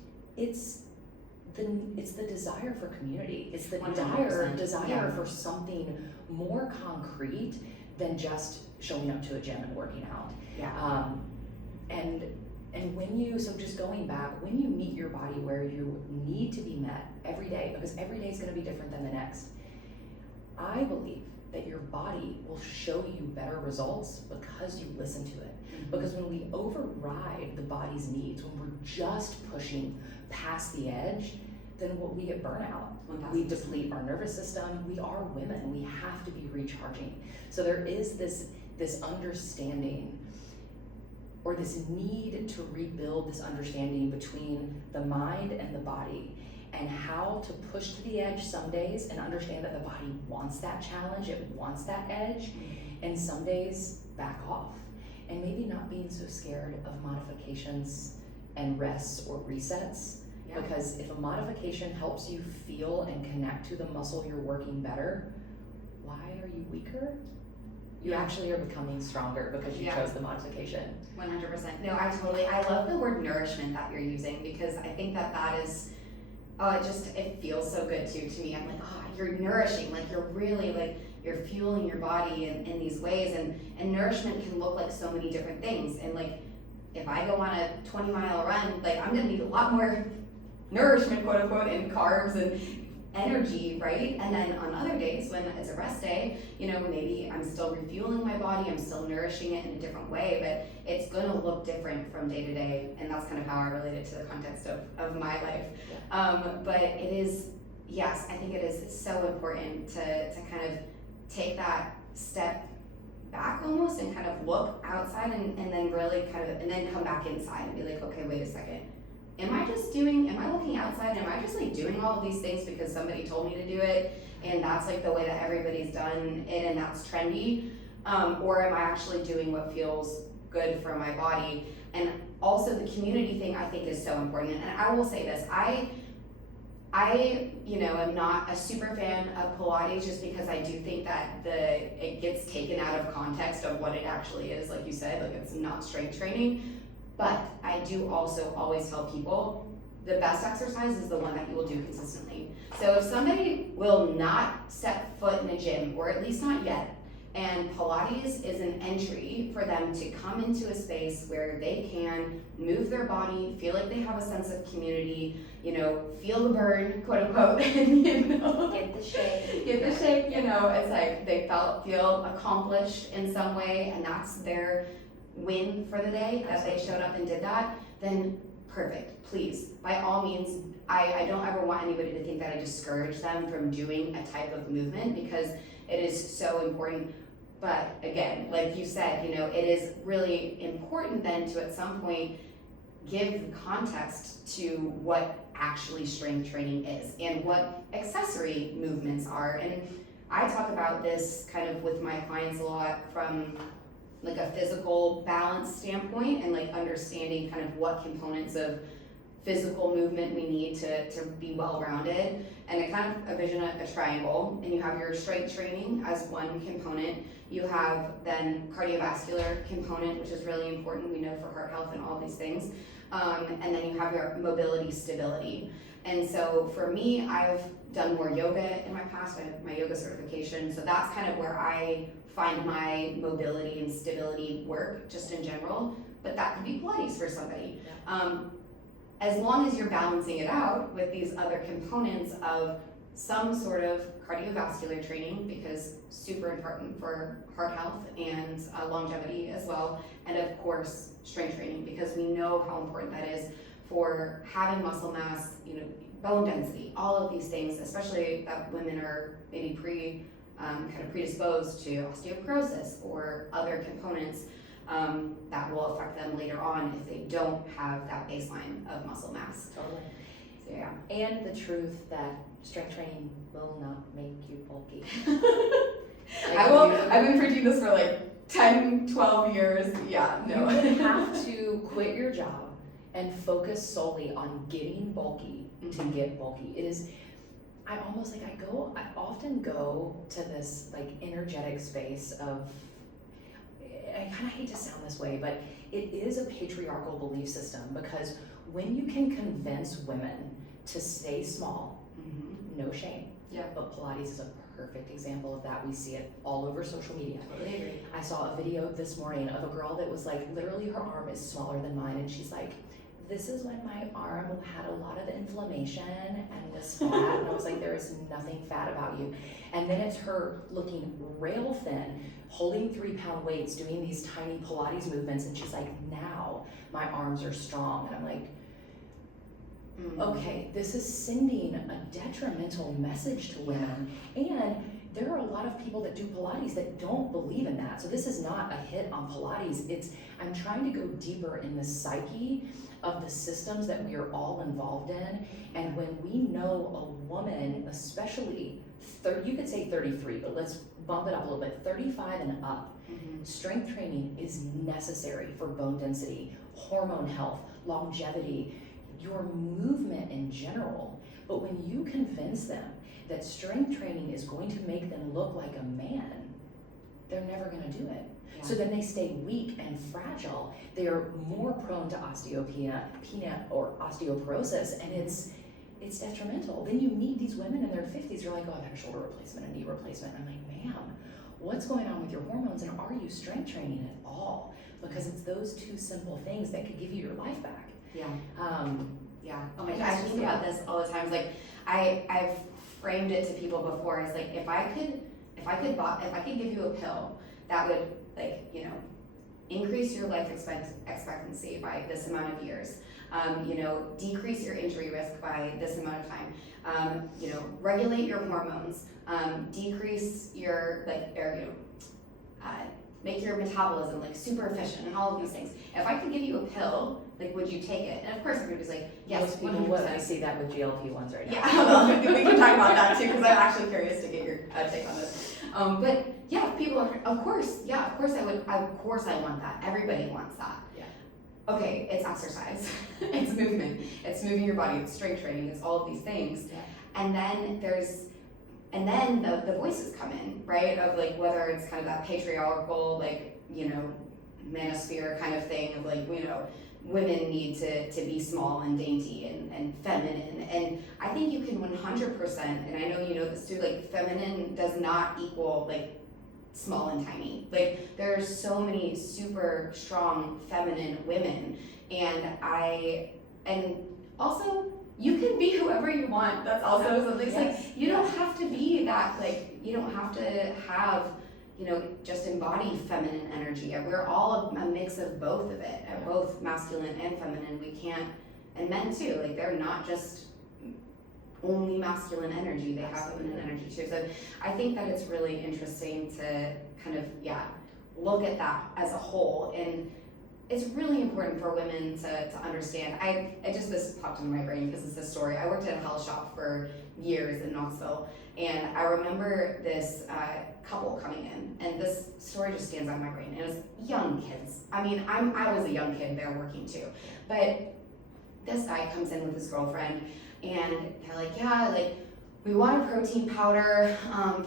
the desire for community. It's the 100%. desire for something more concrete than just showing up to a gym and working out. And when you, so just going back, when you meet your body where you need to be met every day, because every day is going to be different than the next, I believe that your body will show you better results because you listen to it. Because when we override the body's needs, when we're just pushing past the edge, then we get burnout. 1000%. We deplete our nervous system. We are women. We have to be recharging. So there is this understanding or this need to rebuild this understanding between the mind and the body, and how to push to the edge some days and understand that the body wants that challenge, it wants that edge, and some days back off. And maybe not being so scared of modifications and rests or resets, because if a modification helps you feel and connect to the muscle you're working better, why are you weaker? You actually are becoming stronger because you chose the modification. 100%. No, I love the word nourishment that you're using, because I think that is, it feels so good to me. I'm like, you're nourishing, like you're really like, you're fueling your body in these ways, and nourishment can look like so many different things. And like, if I go on a 20-mile run, like I'm gonna need a lot more nourishment, quote unquote, and carbs and energy, right? And then on other days when it's a rest day, maybe I'm still refueling my body, I'm still nourishing it in a different way, but it's gonna look different from day to day. And that's kind of how I relate it to the context of my life. But it is, yes, I think it is so important to kind of take that step back almost and kind of look outside and then really and then come back inside and be like, okay, wait a second. Am I looking outside? Am I just like doing all of these things because somebody told me to do it and that's like the way that everybody's done it and that's trendy? Or am I actually doing what feels good for my body? And also the community thing I think is so important. And I will say this, I am not a super fan of Pilates just because I do think that it gets taken out of context of what it actually is. Like you said, like it's not strength training. But I do also always tell people the best exercise is the one that you will do consistently. So if somebody will not step foot in a gym, or at least not yet, and Pilates is an entry for them to come into a space where they can move their body, feel like they have a sense of community, feel the burn, quote unquote, and get the shake. It's like they feel accomplished in some way, and that's their win for the day, that they showed up and did that, then perfect. Please, by all means, I don't ever want anybody to think that I discourage them from doing a type of movement, because it is so important. But again, like you said, it is really important then to at some point give context to what actually strength training is and what accessory movements are. And I talk about this kind of with my clients a lot from like a physical balance standpoint, and like understanding kind of what components of physical movement we need to be well-rounded. And I kind of envision a triangle, and you have your strength training as one component. You have then cardiovascular component, which is really important, we know, for heart health and all these things. And then you have your mobility stability. And so for me, I've done more yoga in my past. I have my yoga certification, so that's kind of where I find my mobility and stability work just in general, but that could be Pilates for somebody. As long as you're balancing it out with these other components of some sort of cardiovascular training, because super important for heart health and longevity as well, and of course strength training, because we know how important that is for having muscle mass, bone density, all of these things, especially that women are maybe kind of predisposed to osteoporosis or other components that will affect them later on if they don't have that baseline of muscle mass. Totally. So yeah. And the truth that strength training will not make you bulky. I've been preaching this for like 10, 12 years. Yeah, no. You have to quit your job and focus solely on getting bulky to get bulky. It is, I often go to this like energetic space of, I kind of hate to sound this way, but it is a patriarchal belief system, because when you can convince women to stay small, no shame. Yeah. But Pilates is a perfect example of that. We see it all over social media. Totally agree. I saw a video this morning of a girl that was like, literally her arm is smaller than mine, and she's like, this is when my arm had a lot of inflammation and was fat. And I was like, there is nothing fat about you. And then it's her looking rail thin, holding 3-pound weights, doing these tiny Pilates movements, and she's like, now my arms are strong. And I'm like, okay, this is sending a detrimental message to women. And there are a lot of people that do Pilates that don't believe in that. So this is not a hit on Pilates. I'm trying to go deeper in the psyche of the systems that we are all involved in. And when we know a woman, especially you could say 33, but let's bump it up a little bit, 35 and up, strength training is necessary for bone density, hormone health, longevity, your movement in general. But when you convince them that strength training is going to make them look like a man, they're never going to do it. Yeah. So then they stay weak and fragile. They are more prone to osteopenia or osteoporosis, and it's detrimental. Then you meet these women in their 50s, you're like, oh, I've had a shoulder replacement, a knee replacement. I'm like, ma'am, what's going on with your hormones, and are you strength training at all? Because it's those two simple things that could give you your life back. Yeah. Yeah. Oh my gosh, I think about this all the time. It's like I've framed it to people before. It's like if I could give you a pill that would, like, you know, increase your life expectancy by this amount of years, you know, decrease your injury risk by this amount of time, you know, regulate your hormones, decrease your, like, or, you know, make your metabolism like super efficient and all of these things. If I could give you a pill, like, would you take it? And of course, everybody's like, yes, 100%. I see that with GLP-1s right now. Yeah, well, we can talk about that too, because I'm actually curious to get your take on this. But yeah, people are, of course I want that. Everybody wants that. Yeah. Okay, it's exercise, it's movement, it's moving your body, it's strength training, it's all of these things. Yeah. And then the voices come in, right? Of like, whether it's kind of that patriarchal, like, you know, manosphere kind of thing of like, you know, women need to be small and dainty and feminine. And I think you can 100%, and I know you know this too, like, feminine does not equal like small and tiny. Like, there are so many super strong feminine women, and also you can be whoever you want. That's also something. It's like, you don't have to be that, like, you don't have to have, you know, just embody feminine energy. We're all a mix of both of it, both masculine and feminine. We can't, and men too, like, they're not just only masculine energy, they have feminine energy too. So I think that it's really interesting to kind of, look at that as a whole. And it's really important for women to understand. This popped into my brain because it's a story. I worked at a health shop for years in Knoxville, and I remember this couple coming in, and this story just stands out in my brain. And it was young kids. I mean, I was a young kid there working too, but this guy comes in with his girlfriend, and they're like, yeah, like, we want a protein powder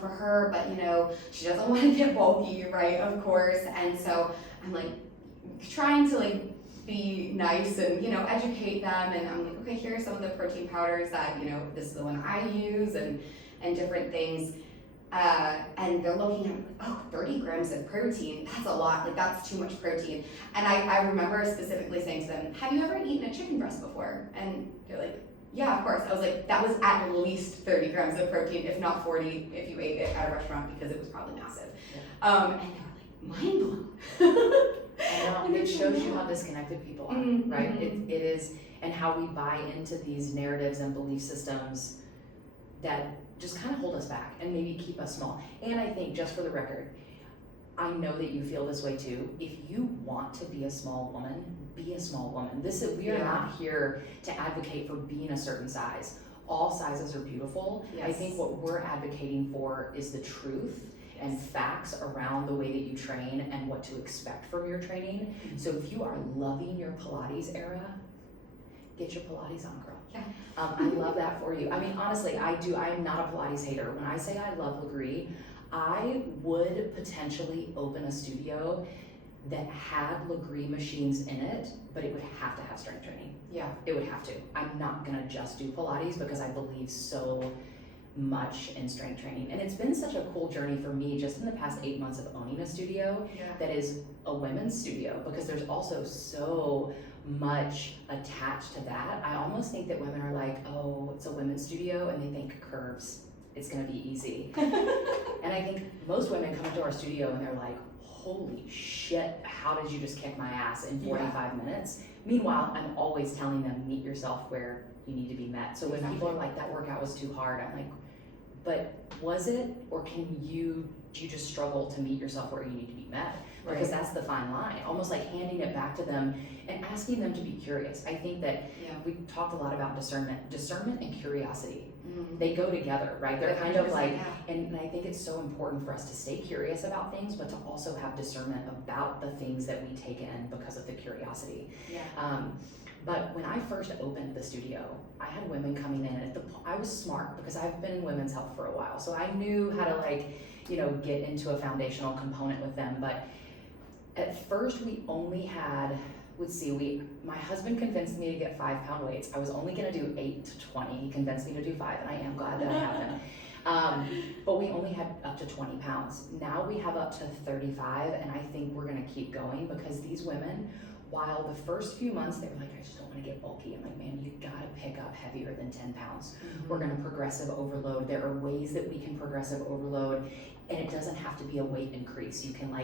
for her, but, you know, she doesn't want to get bulky, right? Of course. And so I'm like, trying to like be nice and, you know, educate them, and I'm like, okay, here are some of the protein powders that, you know, this is the one I use, and different things, and they're looking at me like, oh, 30 grams of protein, that's a lot, like, that's too much protein. And I remember specifically saying to them, have you ever eaten a chicken breast before? And they're like, yeah, of course. I was like, that was at least 30 grams of protein, if not 40, if you ate it at a restaurant, because it was probably massive. Yeah. And they were like, mind blown. And it shows you how disconnected people are, right? It is, and how we buy into these narratives and belief systems that just kind of hold us back and maybe keep us small. And I think, just for the record, I know that you feel this way too. If you want to be a small woman, be a small woman. We are not here to advocate for being a certain size. All sizes are beautiful. Yes. I think what we're advocating for is the truth and facts around the way that you train and what to expect from your training. So if you are loving your Pilates era, get your Pilates on, girl. Yeah. I love that for you. I mean, honestly, I do. I am not a Pilates hater. When I say I love Legree, I would potentially open a studio that had Legree machines in it, but it would have to have strength training. Yeah. It would have to. I'm not gonna just do Pilates because I believe so much in strength training. And it's been such a cool journey for me just in the past 8 months of owning a studio that is a women's studio, because there's also so much attached to that. I almost think that women are like, oh, it's a women's studio, and they think curves, it's gonna be easy. And I think most women come into our studio and they're like, holy shit, how did you just kick my ass in 45 minutes? Meanwhile, I'm always telling them, meet yourself where you need to be met. So when people are like, that workout was too hard, I'm like, but was it, or do you just struggle to meet yourself where you need to be met? Because that's the fine line, almost like handing it back to them and asking them to be curious. I think that we talked a lot about discernment and curiosity. They go together, right? They're kind of like, and I think it's so important for us to stay curious about things, but to also have discernment about the things that we take in because of the curiosity. But when I first opened the studio, I had women coming in. I was smart because I've been in women's health for a while, so I knew how to get into a foundational component with them. But at first, we only had, my husband convinced me to get 5-pound weights. I was only gonna do 8 to 20. He convinced me to do 5, and I am glad that happened. But we only had up to 20 pounds. Now we have up to 35, and I think we're gonna keep going because these women, while the first few months they were like, I just don't wanna get bulky. I'm like, man, you gotta pick up heavier than 10 pounds. We're gonna progressive overload. There are ways that we can progressive overload, and it doesn't have to be a weight increase. You can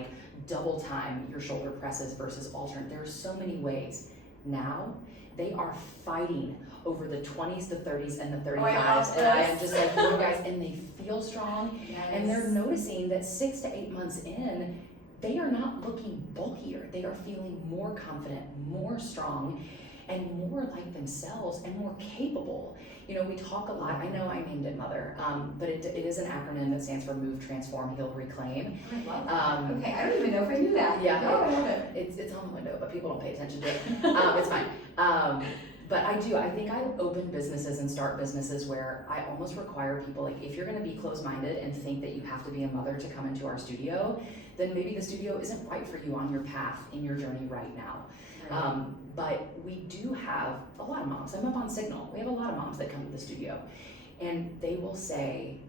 double time your shoulder presses versus alternate. There are so many ways. Now they are fighting over the 20s, the 30s, and the 35s, and I am just like, you guys, and they feel strong, and they're noticing that 6 to 8 months in, they are not looking bulkier. They are feeling more confident, more strong, and more like themselves and more capable. We talk a lot, I know I named it Mother, but it is an acronym that stands for Move, Transform, Heal, Reclaim. I love that. Okay, I don't even know if I knew that. Yeah, no, I love it. It's on the window, but people don't pay attention to it. It's fine. But I think I open businesses and start businesses where I almost require people, if you're gonna be closed-minded and think that you have to be a mother to come into our studio, then maybe the studio isn't right for you on your path in your journey right now. But we do have a lot of moms. I'm up on Signal. We have a lot of moms that come to the studio, and they will say,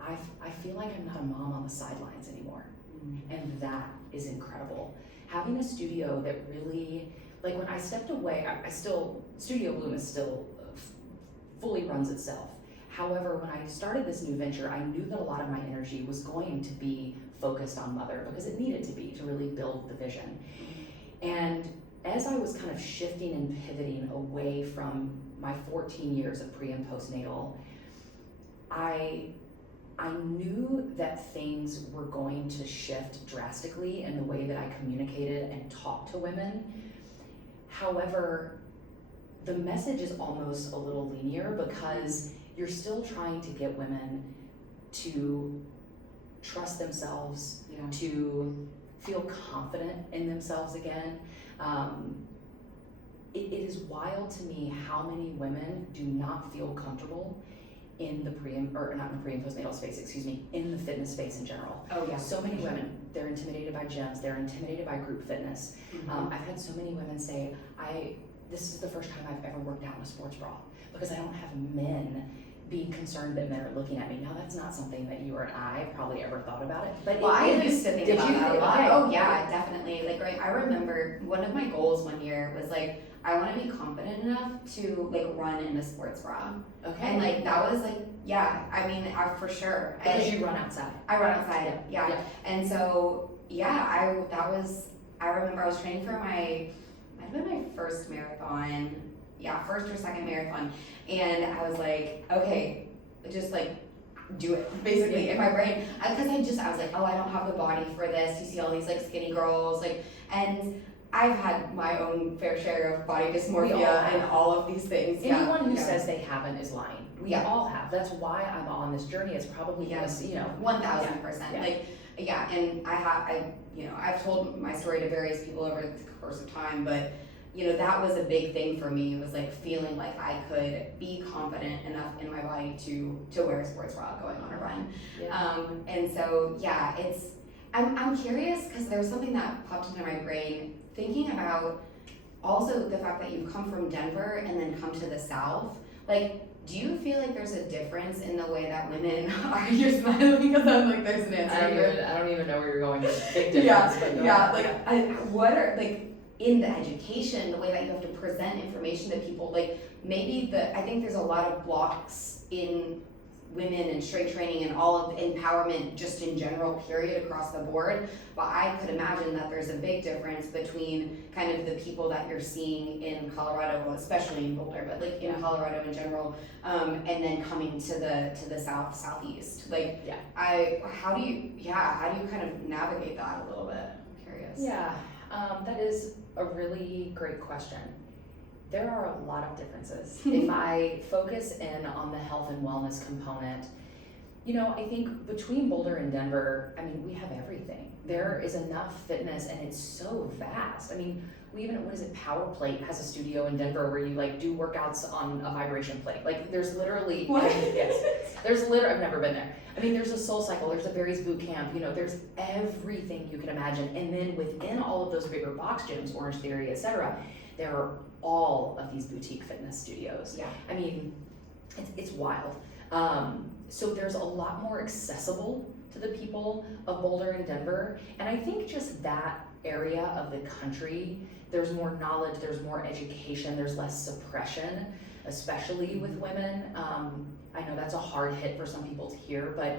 I feel like I'm not a mom on the sidelines anymore. And that is incredible. Having a studio that really, when I stepped away, Studio Bloom is still fully runs itself. However, when I started this new venture, I knew that a lot of my energy was going to be focused on Mother because it needed to be to really build the vision. And as I was kind of shifting and pivoting away from my 14 years of pre and postnatal, I knew that things were going to shift drastically in the way that I communicated and talked to women. However, the message is almost a little linear because you're still trying to get women to trust themselves, to feel confident in themselves again. It is wild to me how many women do not feel comfortable in the not in the pre and postnatal space, in the fitness space in general. Oh yeah. So many women, they're intimidated by gyms, they're intimidated by group fitness. I've had so many women say, this is the first time I've ever worked out in a sports bra because I don't have men being concerned that men are looking at me. Now that's not something that you or I probably ever thought about it. But I used to think about that a lot. Okay. Oh yeah, definitely. I remember one of my goals one year was I want to be confident enough to run in a sports bra. Okay. And that was for sure. Because you run outside. I run outside. Yeah. And so I remember I was training for might have been my first marathon. Yeah, first or second marathon. And I was like, okay, just do it, basically, in my brain. Because I was like, oh, I don't have the body for this. You see all these skinny girls, and I've had my own fair share of body dysmorphia and all of these things. Anyone who says they haven't is lying. We all have. That's why I'm on this journey. It's probably 1000%. And I've told my story to various people over the course of time, but that was a big thing for me. It was feeling like I could be confident enough in my body to wear a sports bra going on a run. And so I'm curious because there was something that popped into my brain thinking about also the fact that you've come from Denver and then come to the South. Do you feel like there's a difference in the way that women are? You're smiling because I'm there's an answer. I don't even know where you're going. There's a big difference. What are in the education, the way that you have to present information to people, maybe I think there's a lot of blocks in women and strength training and all of empowerment just in general, period, across the board. But I could imagine that there's a big difference between kind of the people that you're seeing in Colorado, well, especially in Boulder, but like in Colorado in general, and then coming to the southeast. Like, Yeah. how do you kind of navigate that a little bit? I'm curious. Yeah, that is a really great question. There are a lot of differences. If I focus in on the health and wellness component, I think between Boulder and Denver, we have everything. There is enough fitness and it's so vast. We even, Power Plate has a studio in Denver where you like do workouts on a vibration plate. Like there's literally, I've never been there. There's a Soul Cycle, there's a Barry's Boot Camp, there's everything you can imagine. And then within all of those bigger box gyms, Orange Theory, etc., there are all of these boutique fitness studios. Yeah. It's wild. So there's a lot more accessible to the people of Boulder and Denver. And I think just that area of the country, there's more knowledge, there's more education, there's less suppression, especially with women. I know that's a hard hit for some people to hear, but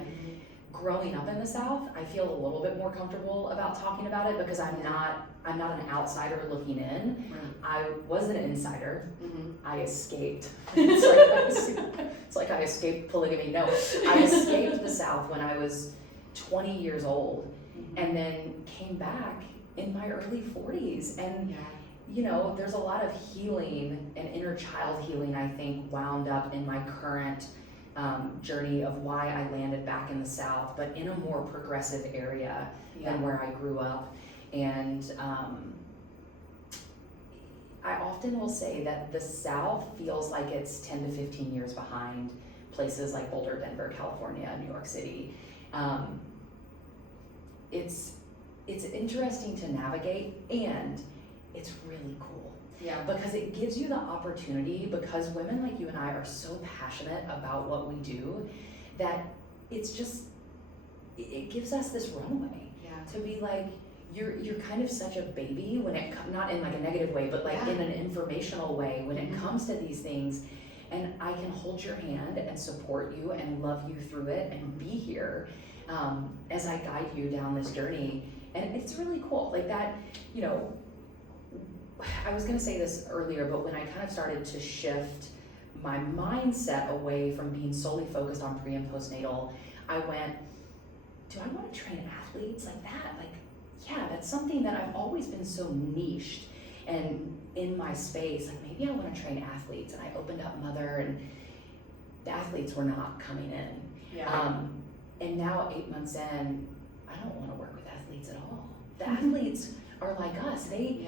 growing up in the South, I feel a little bit more comfortable about talking about it because I'm not an outsider looking in. I was an insider. I escaped. It's like I escaped polygamy. No, I escaped the South when I was 20 years old and then came back in my early 40s. And there's a lot of healing and inner child healing, I think, wound up in my current journey of why I landed back in the South, but in a more progressive area than where I grew up. And I often will say that the South feels like it's 10 to 15 years behind places like Boulder, Denver, California, New York City. It's interesting to navigate, and it's really cool. Yeah. Because it gives you the opportunity, because women like you and I are so passionate about what we do, that it gives us this runway to be like, you're kind of such a baby when it, not in like a negative way, but like in an informational way when it comes to these things, and I can hold your hand and support you and love you through it and be here as I guide you down this journey. And it's really cool, like that, I was gonna say this earlier, but when I kind of started to shift my mindset away from being solely focused on pre and postnatal, I went, do I want to train athletes like that? Like, yeah, that's something that I've always been so niched and in my space. Like, maybe I want to train athletes. And I opened up Mother, and the athletes were not coming in. And now 8 months in, I don't want to work with athletes at all. The athletes are like us. They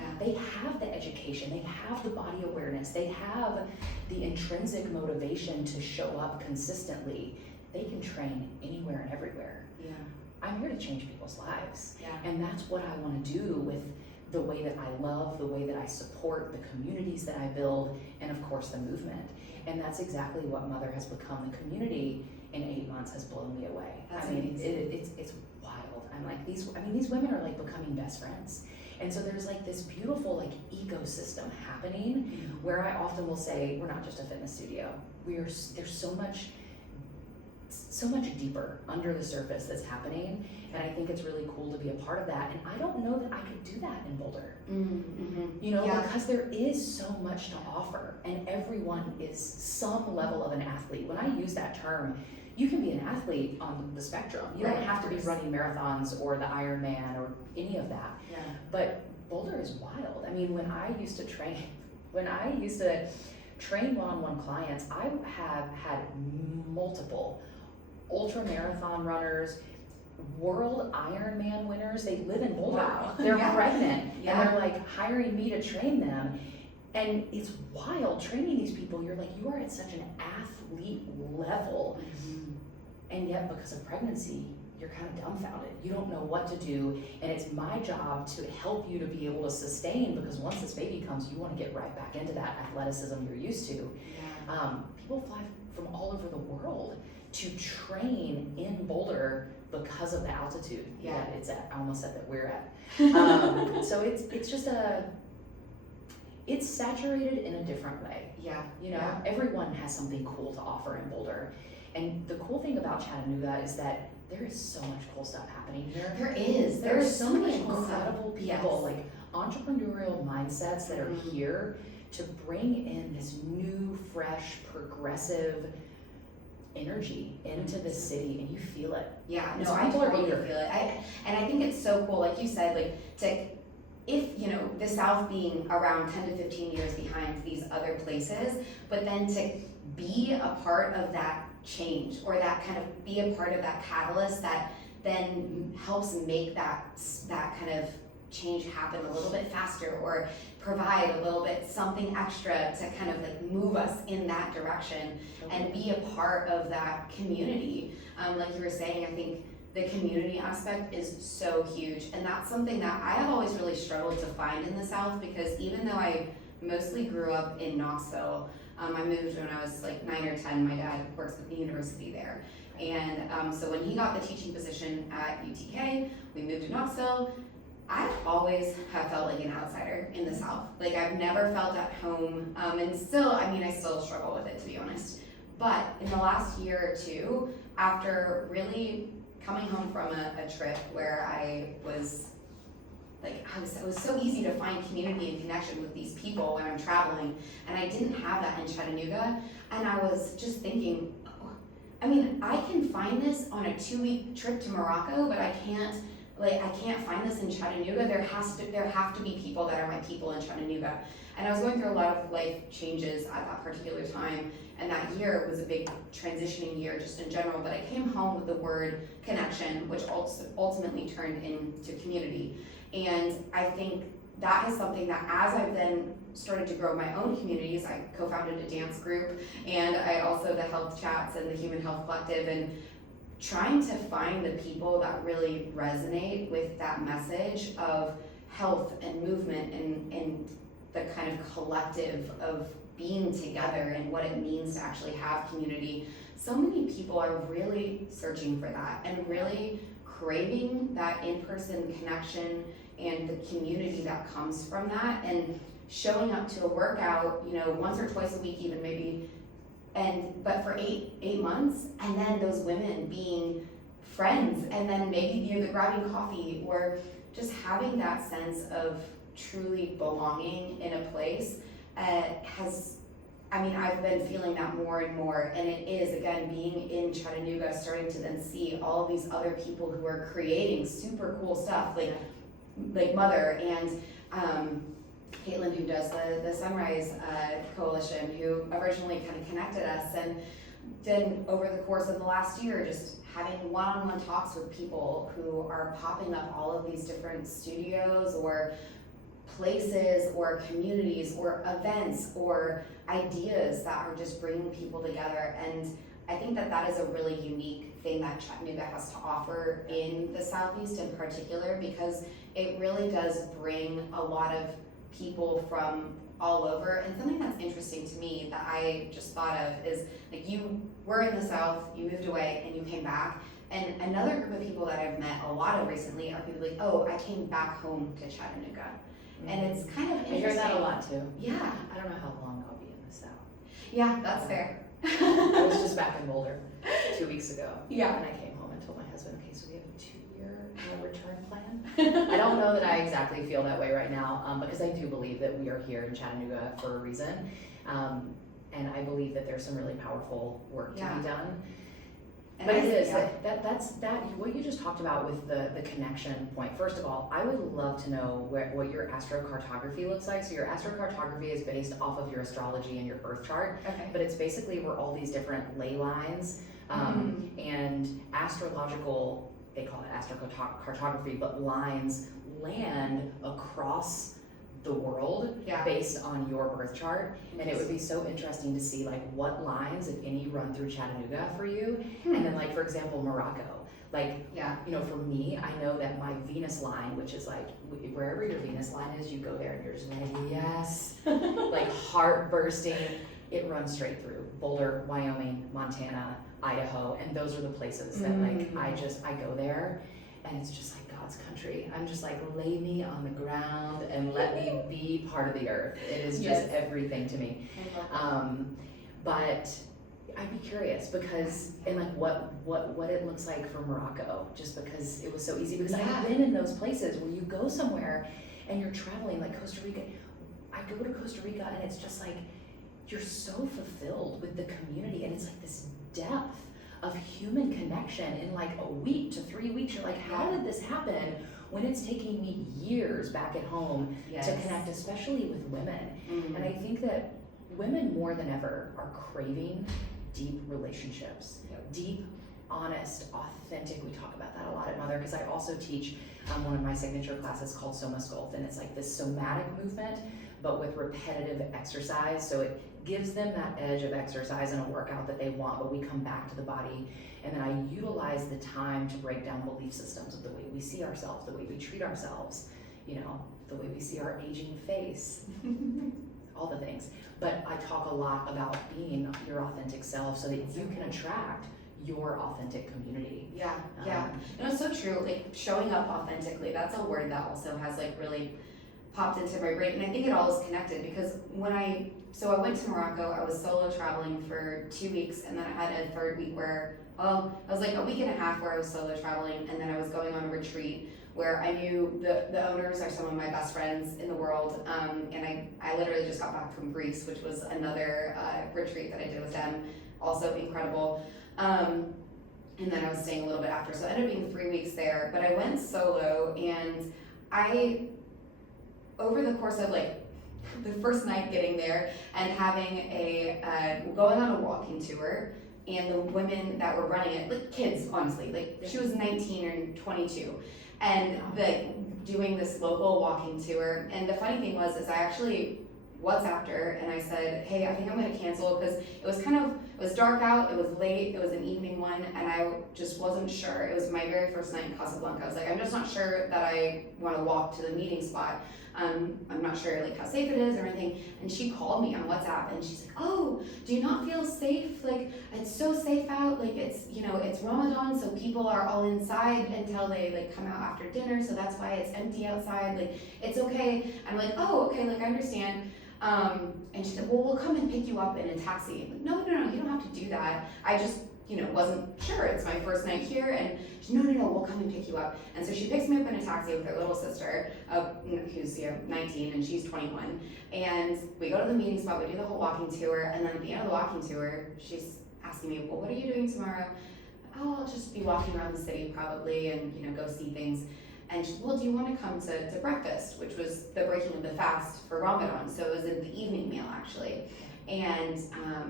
have the education, they have the body awareness, they have the intrinsic motivation to show up consistently. They can train anywhere and everywhere. I'm here to change people's lives. And that's what I want to do with the way that I love, the way that I support, the communities that I build, and of course the movement. And that's exactly what Mother has become. The community in 8 months has blown me away. It's wild. I'm like, these women are like becoming best friends. And so there's like this beautiful like ecosystem happening where I often will say, we're not just a fitness studio. There's so much deeper under the surface that's happening, and I think it's really cool to be a part of that. And I don't know that I could do that in Boulder, because there is so much to offer, and everyone is some level of an athlete. When I use that term, you can be an athlete on the spectrum. You don't have to be running marathons or the Ironman or any of that. But Boulder is wild. When I used to train one-on-one clients, I have had multiple ultra marathon runners, world Ironman winners. They live in Boulder. Wow. They're pregnant, and they're like hiring me to train them. And it's wild training these people. You're like, you are at such an athlete level, and yet because of pregnancy, you're kind of dumbfounded. You don't know what to do, and it's my job to help you to be able to sustain, because once this baby comes, you want to get right back into that athleticism you're used to. People fly from all over the world to train in Boulder because of the altitude that it's at. I almost said that we're at. So it's just it's saturated in a different way. Everyone has something cool to offer in Boulder. And the cool thing about Chattanooga is that there is so much cool stuff happening here. There's so many much cool stuff. incredible people, Yes. like entrepreneurial mindsets that are here to bring in this new, fresh, progressive energy into the city, and you feel it. Yeah, These no, I people are totally eager. feel it. I think it's so cool, like you said, like if the South being around 10 to 15 years behind these other places, but then to be a part of that change, or that kind of be a part of that catalyst that then helps make that kind of change happen a little bit faster, or provide a little bit something extra to kind of like move us in that direction and be a part of that community. Like you were saying, I think the community aspect is so huge, and that's something that I have always really struggled to find in the South, because even though I mostly grew up in Knoxville, I moved when I was like 9 or 10. My dad works at the university there, and so when he got the teaching position at UTK, we moved to Knoxville. I always have felt like an outsider in the South. Like I've never felt at home, and still, I still struggle with it, to be honest. But in the last year or two, after really coming home from a trip where I was like, it was so easy to find community and connection with these people when I'm traveling, and I didn't have that in Chattanooga, and I was just thinking, I can find this on a 2-week trip to Morocco, but I can't find this in Chattanooga. There have to be people that are my people in Chattanooga. And I was going through a lot of life changes at that particular time, and that year was a big transitioning year just in general, but I came home with the word connection, which ultimately turned into community. And I think that is something that, as I've then started to grow my own communities, I co-founded a dance group, and I also the Health Chats and the Human Health Collective, and trying to find the people that really resonate with that message of health and movement and the kind of collective of being together and what it means to actually have community. So many people are really searching for that and really craving that in-person connection and the community that comes from that, and showing up to a workout, once or twice a week even maybe, but for eight months, and then those women being friends, and then maybe the grabbing coffee, or just having that sense of truly belonging in a place I've been feeling that more and more, and it is, again, being in Chattanooga, starting to then see all of these other people who are creating super cool stuff, like Mother, and Caitlin, who does the Sunrise Coalition, who originally kind of connected us, and then over the course of the last year, just having one-on-one talks with people who are popping up all of these different studios or places or communities or events or ideas that are just bringing people together. And I think that is a really unique thing that Chattanooga has to offer in the Southeast in particular, because it really does bring a lot of people from all over. And something that's interesting to me that I just thought of is, like, you were in the South, you moved away, and you came back. And another group of people that I've met a lot of recently are people like, oh, I came back home to Chattanooga. Mm-hmm. And it's kind of interesting. I hear that a lot too. Yeah. I don't know how long I'll be in the South. Yeah, that's fair. I was just back in Boulder 2 weeks ago. Yeah. And I came home and told my husband, okay, so we have a 2-year return plan. I don't know that I exactly feel that way right now, because I do believe that we are here in Chattanooga for a reason. And I believe that there's some really powerful work to be done. And but it is, that's what you just talked about with the connection point. First of all, I would love to know what your astrocartography looks like. So your astrocartography is based off of your astrology and your birth chart, but it's basically where all these different ley lines and astrological, they call it astrocartography, but lines land across the world based on your birth chart. And it would be so interesting to see like what lines, if any, run through Chattanooga for you. And then, like, for example, Morocco, for me, I know that my Venus line, which is like wherever your Venus line is, you go there and you're just like, yes, like heart bursting. It runs straight through Boulder, Wyoming, Montana, Idaho, and those are the places that I go there, and it's just like God's country. I'm just like, lay me on the ground and let me be part of the earth. It is just everything to me. But I'd be curious because, and like what it looks like for Morocco, just because it was so easy. Because Yeah. I've been in those places where you go somewhere and you're traveling, like Costa Rica. I go to Costa Rica and it's just like, you're so fulfilled with the community, and it's like this depth of human connection in like a week to 3 weeks. You're like, how did this happen when it's taking me years back at home to connect, especially with women? And I think that women more than ever are craving deep relationships, deep, honest, authentic. We talk about that a lot at Mother, because I also teach one of my signature classes called Soma Sculpt, and it's like this somatic movement, but with repetitive exercise. So it gives them that edge of exercise in a workout that they want, but we come back to the body. And then I utilize the time to break down belief systems of the way we see ourselves, the way we treat ourselves, you know, the way we see our aging face, all the things. But I talk a lot about being your authentic self so that you can attract your authentic community. Yeah. No, it's so true. Like showing up authentically, that's a word that also has like really popped into my brain. And I think it all is connected because so I went to Morocco, I was solo traveling for 2 weeks, and then I had a third week where, well, I was like a week and a half where I was solo traveling, and then I was going on a retreat where I knew the owners are some of my best friends in the world. And I literally just got back from Greece, which was another retreat that I did with them, also incredible. And then I was staying a little bit after, so it ended up being 3 weeks there, but I went solo, and over the course of like the first night getting there and having going on a walking tour, and the women that were running it, like kids, honestly, like she was 19 or 22, and doing this local walking tour. And the funny thing is I actually WhatsApped her and I said, hey, I think I'm gonna cancel, because it was dark out, it was late, it was an evening one, and I just wasn't sure. It was my very first night in Casablanca. I was like, I'm just not sure that I wanna walk to the meeting spot. I'm not sure like how safe it is or anything. And she called me on WhatsApp and she's like, oh, do you not feel safe? Like it's so safe out, like it's Ramadan, so people are all inside until they like come out after dinner, so that's why it's empty outside, like it's okay. I'm like, oh, okay, like I understand. And she said, well, we'll come and pick you up in a taxi. I'm like, no, you don't have to do that. I just, wasn't sure. It's my first night here. And she said, no, we'll come and pick you up. And so she picks me up in a taxi with her little sister, who's 19 and she's 21. And we go to the meeting spot, we do the whole walking tour. And then at the end of the walking tour, she's asking me, well, what are you doing tomorrow? Oh, I'll just be walking around the city probably and, go see things. And she said, well, do you want to come to breakfast, which was the breaking of the fast for Ramadan. So it was in the evening meal, actually. And I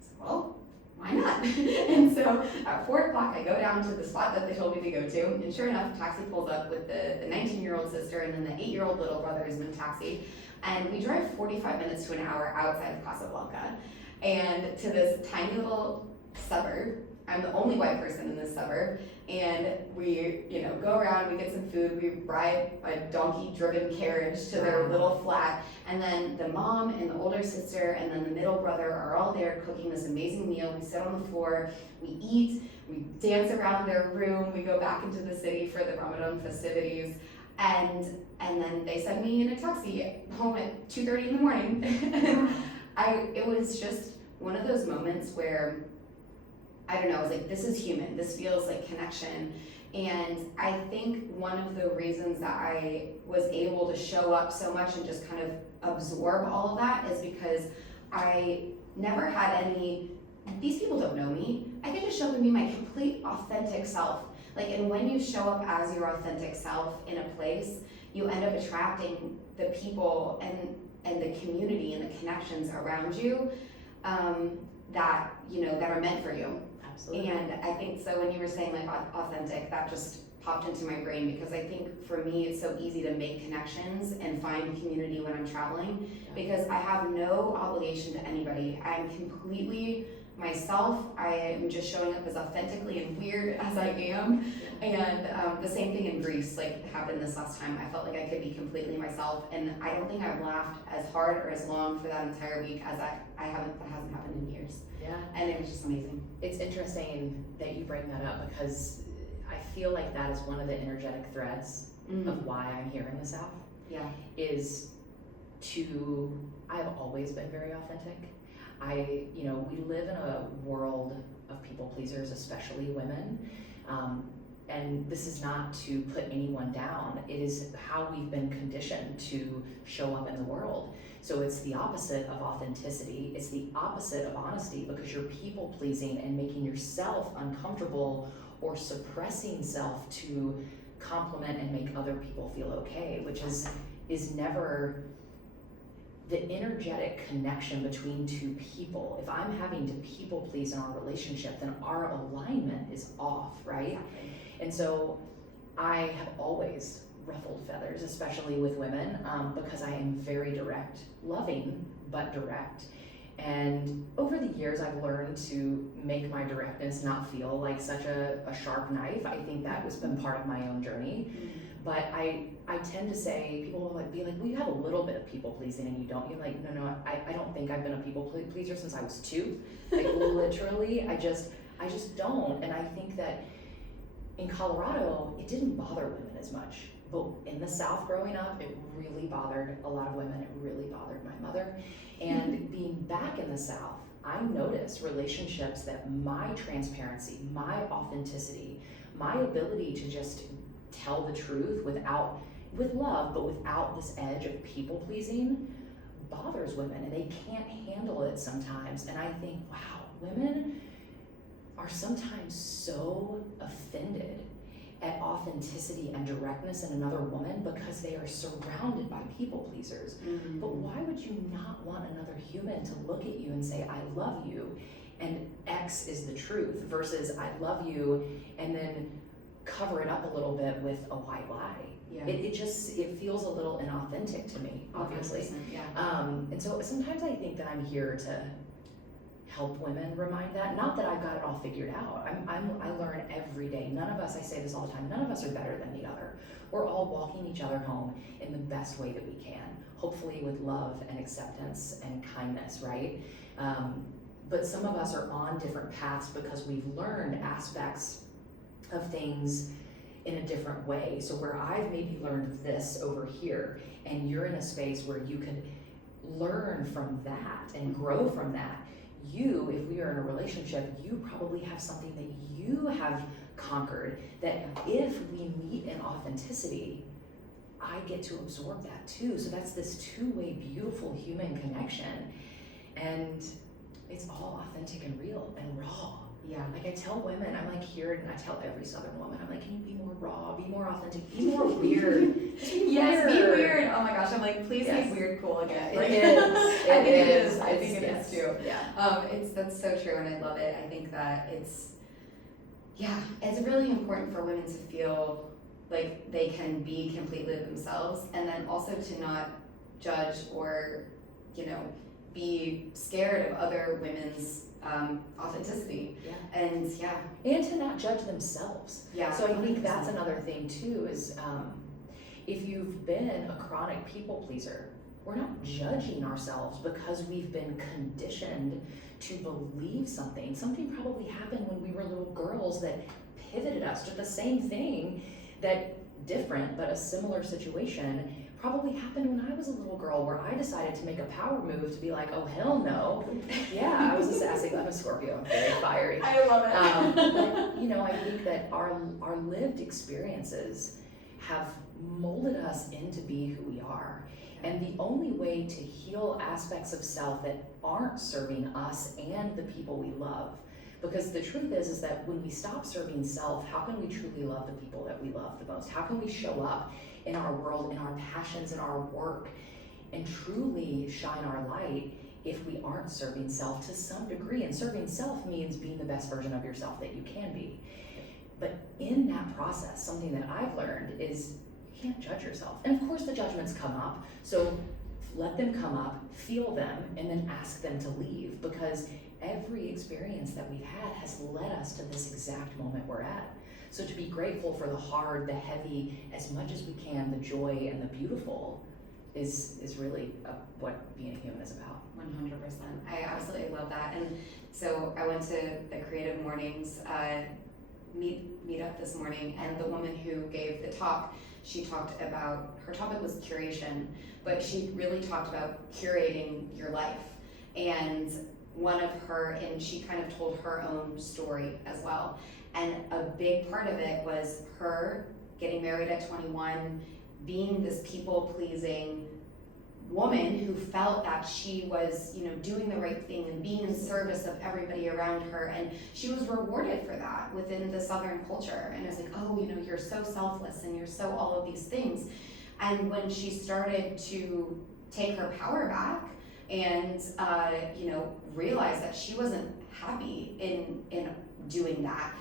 said, well, why not? And so at 4 o'clock, I go down to the spot that they told me to go to. And sure enough, a taxi pulls up with the 19-year-old sister, and then the 8-year-old little brother is in the taxi. And we drive 45 minutes to an hour outside of Casablanca and to this tiny little suburb. I'm the only white person in this suburb, and we, go around, we get some food, we ride a donkey-driven carriage to their little flat, and then the mom and the older sister and then the middle brother are all there cooking this amazing meal. We sit on the floor, we eat, we dance around their room, we go back into the city for the Ramadan festivities, and then they send me in a taxi home at 2:30 in the morning. It was just one of those moments where I don't know, I was like, this is human, this feels like connection. And I think one of the reasons that I was able to show up so much and just kind of absorb all of that is because I never had these people don't know me. I get to show up and be my complete authentic self. Like, and when you show up as your authentic self in a place, you end up attracting the people and the community and the connections around you that are meant for you. Absolutely. And I think so when you were saying like authentic, that just popped into my brain, because I think for me it's so easy to make connections and find community when I'm traveling, because I have no obligation to anybody. I'm completely myself. I am just showing up as authentically and weird as I am. And the same thing in Greece, like happened this last time. I felt like I could be completely myself, and I don't think I've laughed as hard or as long for that entire week as that hasn't happened in years. Yeah. And it was just amazing. It's interesting that you bring that up, because I feel like that is one of the energetic threads of why I'm here in the South. Yeah. I've always been very authentic. We live in a world of people pleasers, especially women. And this is not to put anyone down. It is how we've been conditioned to show up in the world. So it's the opposite of authenticity. It's the opposite of honesty, because you're people pleasing and making yourself uncomfortable or suppressing self to compliment and make other people feel okay, which is never the energetic connection between two people. If I'm having to people please in our relationship, then our alignment is off, right? Exactly. And so I have always ruffled feathers, especially with women, because I am very direct, loving, but direct. And over the years, I've learned to make my directness not feel like such a sharp knife. I think that has been part of my own journey. But I tend to say, people will be like, well, you have a little bit of people pleasing and you don't. You're like, no, I don't think I've been a people pleaser since I was 2. Like literally, I just don't. And I think that in Colorado, it didn't bother women as much. But in the South growing up, it really bothered a lot of women. It really bothered my mother. And being back in the South, I noticed relationships that my transparency, my authenticity, my ability to just tell the truth with love, but without this edge of people pleasing, bothers women, and they can't handle it sometimes. And I think, wow, women are sometimes so offended at authenticity and directness in another woman because they are surrounded by people pleasers. Mm-hmm. But why would you not want another human to look at you and say, I love you, and X is the truth, versus I love you, and then cover it up a little bit with a white lie? Yeah. It feels a little inauthentic to me, obviously. Yeah. And so sometimes I think that I'm here to help women remind that. Not that I've got it all figured out. I learn every day. None of us, I say this all the time, none of us are better than the other. We're all walking each other home in the best way that we can, hopefully with love and acceptance and kindness, right? But some of us are on different paths because we've learned aspects of things in a different way. So where I've maybe learned this over here, and you're in a space where you can learn from that and grow from that. You, if we are in a relationship, you probably have something that you have conquered, that if we meet in authenticity, I get to absorb that too. So that's this two-way beautiful human connection. And it's all authentic and real and raw. Yeah. Like I tell women, I'm like here, and I tell every Southern woman, I'm like, can you be more raw, be more authentic, be more weird? Yes, be weird. Oh my gosh, I'm like, please make weird cool again. Like, it is. I think it is too. Yeah. That's so true, and I love it. I think that it's really important for women to feel like they can be completely themselves, and then also to not judge or, be scared of other women's authenticity. Yeah. And to not judge themselves. Yeah. So I think that's another thing too, is if you've been a chronic people pleaser, we're not judging ourselves because we've been conditioned to believe something. Something probably happened when we were little girls that pivoted us to the same thing, that different but a similar situation probably happened when I was a little girl, where I decided to make a power move to be like, oh hell no. Yeah, I was a sassy, I'm a Scorpio, I'm very fiery. I love it. But, I think that our lived experiences have molded us into be who we are. And the only way to heal aspects of self that aren't serving us and the people we love, because the truth is that when we stop serving self, how can we truly love the people that we love the most? How can we show up in our world, in our passions, in our work, and truly shine our light if we aren't serving self to some degree? And serving self means being the best version of yourself that you can be. But in that process, something that I've learned is you can't judge yourself. And of course the judgments come up, so let them come up, feel them, and then ask them to leave, because every experience that we've had has led us to this exact moment we're at. So to be grateful for the hard, the heavy, as much as we can, the joy and the beautiful is really what being a human is about. 100%. I absolutely love that. And so I went to the Creative Mornings meet up this morning, and the woman who gave the talk, she talked about, her topic was curation, but she really talked about curating your life. And one of her, and she kind of told her own story as well. And a big part of it was her getting married at 21, being this people-pleasing woman who felt that she was, doing the right thing and being in service of everybody around her, and she was rewarded for that within the Southern culture. And it's like, oh, you're so selfless and you're so all of these things. And when she started to take her power back and realize that she wasn't happy in doing that,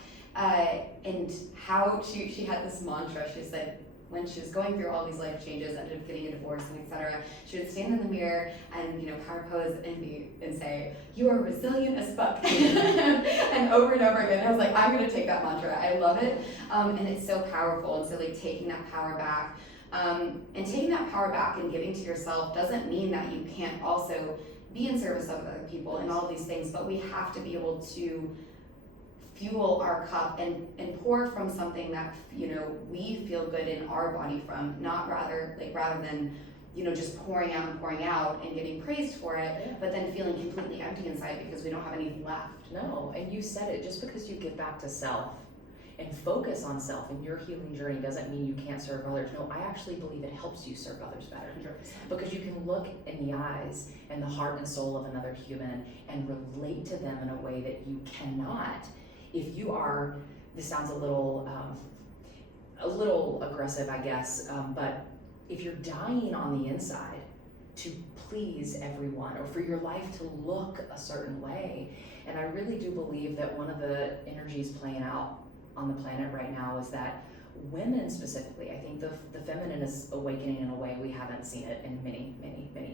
and how she had this mantra. She said when she was going through all these life changes, ended up getting a divorce and etc., she would stand in the mirror and power pose and say, "You are resilient as fuck," and over again. I was like, I'm gonna take that mantra. I love it, and it's so powerful. And so like taking that power back. And taking that power back and giving to yourself doesn't mean that you can't also be in service of other people and all of these things, but we have to be able to fuel our cup and pour from something that we feel good in our body from, rather than just pouring out and getting praised for it, but then feeling completely empty inside because we don't have anything left. No, and you said it, just because you give back to self and focus on self in your healing journey doesn't mean you can't serve others. No, I actually believe it helps you serve others better. 100%. Because you can look in the eyes and the heart and soul of another human and relate to them in a way that you cannot if you are, this sounds a little aggressive, I guess, but if you're dying on the inside to please everyone or for your life to look a certain way. And I really do believe that one of the energies playing out on the planet right now is that women specifically, I think the feminine is awakening in a way we haven't seen it in many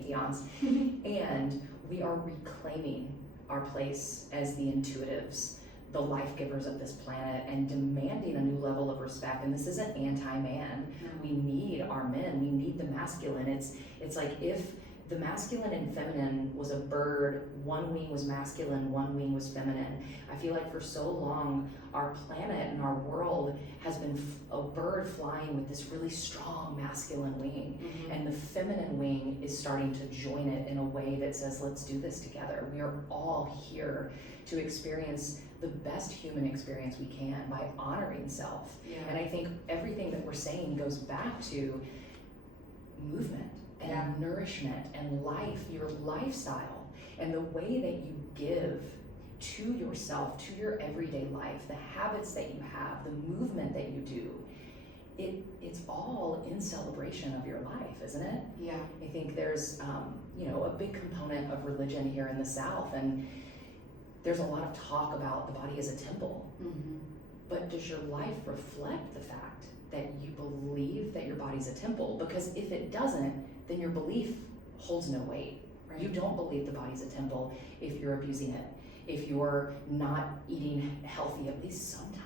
eons. And we are reclaiming our place as the intuitives, the life givers of this planet, and demanding a new level of respect. And this isn't anti-man. We need our men, we need the masculine. It's like if the masculine and feminine was a bird, one wing was masculine, one wing was feminine. I feel like for so long, our planet and our world has been a bird flying with this really strong masculine wing. Mm-hmm. And the feminine wing is starting to join it in a way that says, let's do this together. We are all here to experience the best human experience we can by honoring self. Yeah. And I think everything that we're saying goes back to movement and nourishment and life, your lifestyle, and the way that you give to yourself, to your everyday life, the habits that you have, the movement that you do. It's all in celebration of your life, isn't it? Yeah. I think there's a big component of religion here in the South, and there's a lot of talk about the body as a temple. Mm-hmm. But does your life reflect the fact that you believe that your body's a temple? Because if it doesn't, then your belief holds no weight. Right. You don't believe the body's a temple if you're abusing it, if you're not eating healthy at least sometime.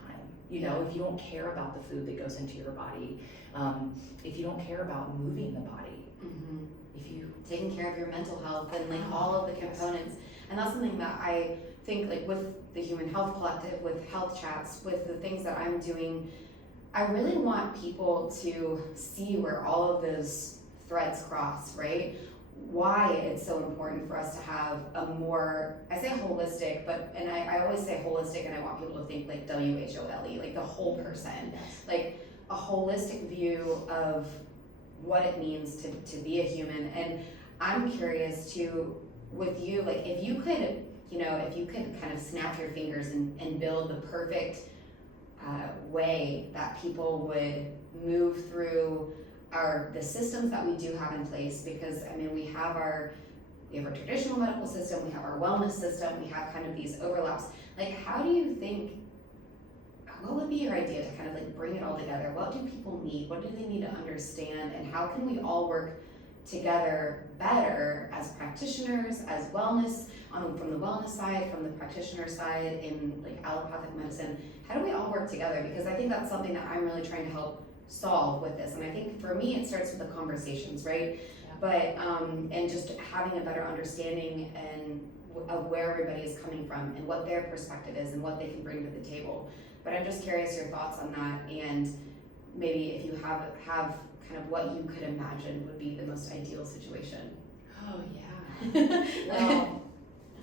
If you don't care about the food that goes into your body, if you don't care about moving the body, mm-hmm. if you taking care of your mental health and like all of the components. And that's something that I think like with the Human Health Collective, with health chats, with the things that I'm doing, I really want people to see where all of those threads cross, right? Why it's so important for us to have a more, I say holistic, and I always say holistic, and I want people to think like WHOLE, like the whole person, yes. Like a holistic view of what it means to be a human. And I'm curious too, with you, like if you could kind of snap your fingers and build the perfect way that people would move through the systems that we do have in place, because we have our traditional medical system, we have our wellness system, we have kind of these overlaps. Like, how do you think, what would be your idea to kind of like bring it all together? What do people need? What do they need to understand? And how can we all work together better as practitioners, as wellness, from the wellness side, from the practitioner side, in like allopathic medicine? How do we all work together? Because I think that's something that I'm really trying to help solve with this. And I think for me, it starts with the conversations, right? Yeah. But, and just having a better understanding of where everybody is coming from and what their perspective is and what they can bring to the table. But I'm just curious your thoughts on that, and maybe if you have kind of what you could imagine would be the most ideal situation. Oh yeah. Well,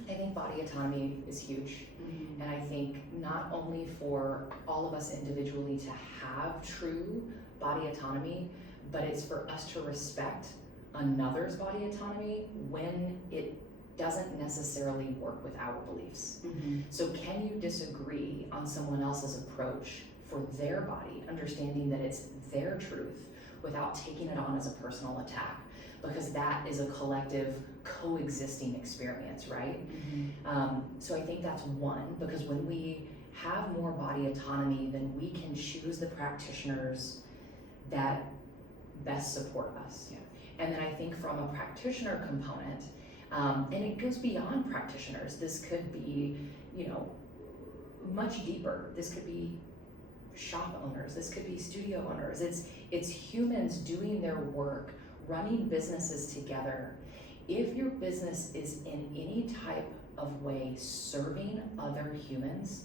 I think body autonomy is huge. Mm-hmm. And I think not only for all of us individually to have true body autonomy, but it's for us to respect another's body autonomy when it doesn't necessarily work with our beliefs. Mm-hmm. So can you disagree on someone else's approach for their body, understanding that it's their truth without taking it on as a personal attack? Because that is a collective coexisting experience, right? Mm-hmm. So I think that's one, because when we have more body autonomy, then we can choose the practitioners that best support us. Yeah. And then I think from a practitioner component, and it goes beyond practitioners. This could be, much deeper. This could be shop owners. This could be studio owners. It's humans doing their work, running businesses together. If your business is in any type of way serving other humans,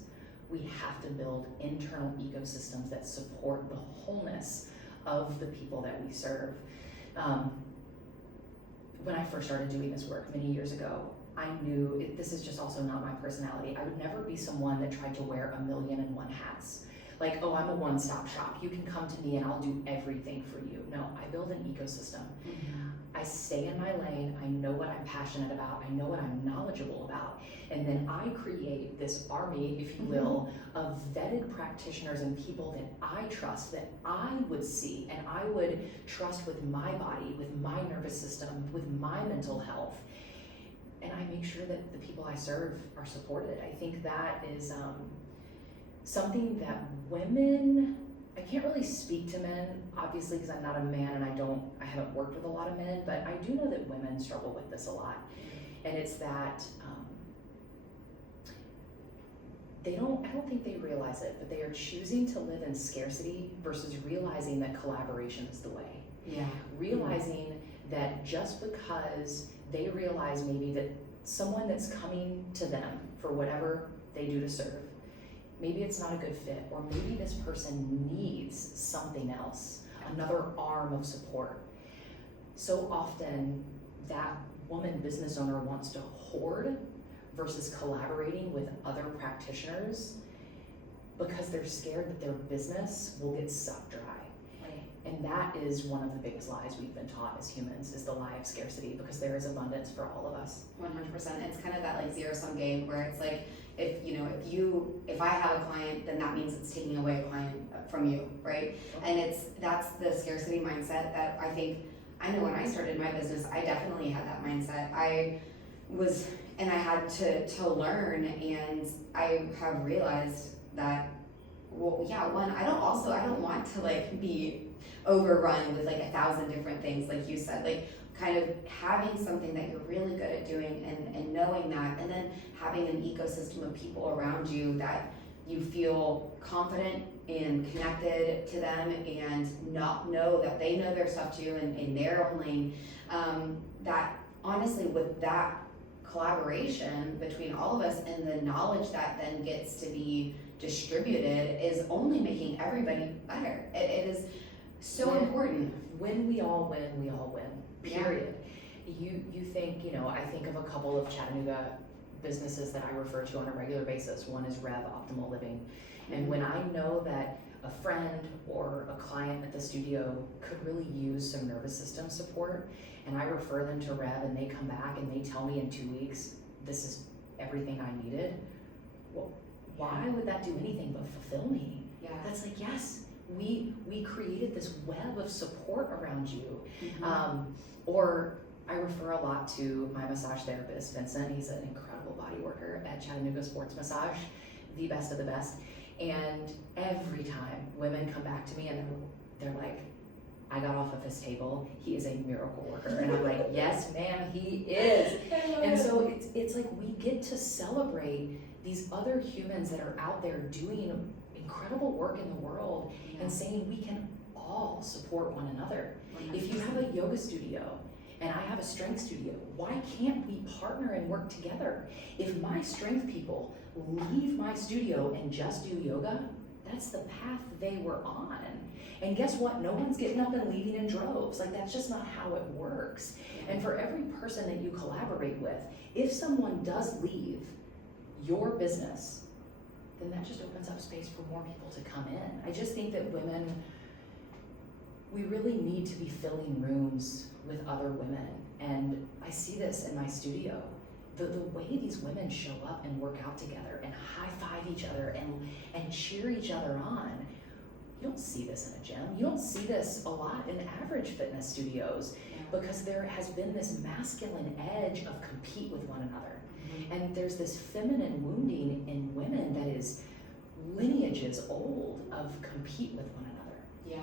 we have to build internal ecosystems that support the wholeness of the people that we serve. When I first started doing this work many years ago, I knew this is just also not my personality. I would never be someone that tried to wear 1,000,001 hats. Like, oh, I'm a one-stop shop. You can come to me and I'll do everything for you. No, I build an ecosystem. Mm-hmm. I stay in my lane. I know what I'm passionate about. I know what I'm knowledgeable about. And then I create this army, if you will, of vetted practitioners and people that I trust, that I would see and I would trust with my body, with my nervous system, with my mental health. And I make sure that the people I serve are supported. I think that is something that women, I can't really speak to men, obviously, because I'm not a man and I haven't worked with a lot of men, but I do know that women struggle with this a lot. And it's that I don't think they realize it, but they are choosing to live in scarcity versus realizing that collaboration is the way. Yeah. Realizing that just because they realize maybe that someone that's coming to them for whatever they do to serve, maybe it's not a good fit, or maybe this person needs something else, another arm of support. So often that woman business owner wants to hoard versus collaborating with other practitioners because they're scared that their business will get sucked dry. Right. And that is one of the biggest lies we've been taught as humans, is the lie of scarcity, because there is abundance for all of us. 100%. It's kind of that like zero-sum game where it's like, if I have a client, then that means it's taking away a client from you, right? And that's the scarcity mindset that I know when I started my business, I definitely had that mindset. I had to learn, and I have realized that, well, yeah, one, I don't want to like be overrun with like 1,000 different things, like you said, like kind of having something that you're really good at doing and knowing that, and then having an ecosystem of people around you that you feel confident and connected to them, and not know that they know their stuff too in their own lane. That honestly, with that collaboration between all of us and the knowledge that then gets to be distributed is only making everybody better. It is so important. When we all win, we all win. Period. Yeah. You think, I think of a couple of Chattanooga businesses that I refer to on a regular basis. One is Rev Optimal Living. And when I know that a friend or a client at the studio could really use some nervous system support, and I refer them to Rev and they come back and they tell me in 2 weeks, this is everything I needed, well, why would that do anything but fulfill me? Yeah. That's like, yes, we created this web of support around you. Mm-hmm. Or I refer a lot to my massage therapist, Vincent. He's an incredible body worker at Chattanooga Sports Massage, the best of the best. And every time women come back to me and they're like, I got off of his table, he is a miracle worker. And I'm like, yes, ma'am, he is. And so it's like we get to celebrate these other humans that are out there doing incredible work in the world, and saying we can all support one another. 100%. If you have a yoga studio and I have a strength studio, why can't we partner and work together? If my strength people leave my studio and just do yoga, that's the path they were on. And guess what? No one's getting up and leaving in droves. Like, that's just not how it works. And for every person that you collaborate with, if someone does leave your business, then that just opens up space for more people to come in. I just think that women, we really need to be filling rooms with other women. And I see this in my studio. The way these women show up and work out together and high-five each other and cheer each other on, you don't see this in a gym. You don't see this a lot in average fitness studios because there has been this masculine edge of compete with one another. And there's this feminine wounding in women that is lineages old of compete with one another. Yeah.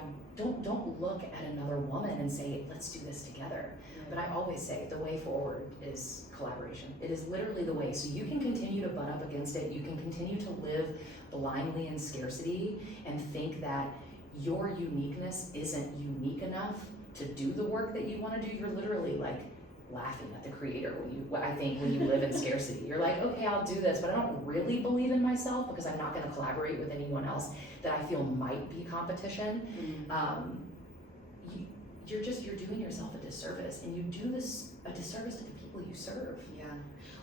Don't look at another woman and say, let's do this together. But I always say the way forward is collaboration. It is literally the way. So you can continue to butt up against it. You can continue to live blindly in scarcity and think that your uniqueness isn't unique enough to do the work that you want to do. You're literally like laughing at the creator when you live in scarcity. You're like, okay, I'll do this, but I don't really believe in myself because I'm not going to collaborate with anyone else that I feel might be competition. You're doing yourself a disservice, and you do this a disservice to the people you serve. Yeah.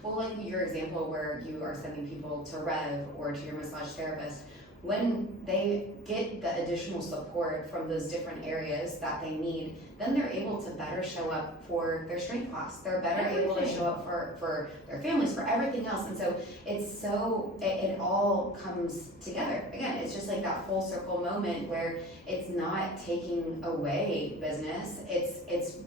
Well, like your example where you are sending people to Rev or to your massage therapist, when they get the additional support from those different areas that they need, then they're able to better show up for their strength class. They're better able to show up for their families, for everything else. And so it all comes together. Again, it's just like that full circle moment where it's not taking away business, it's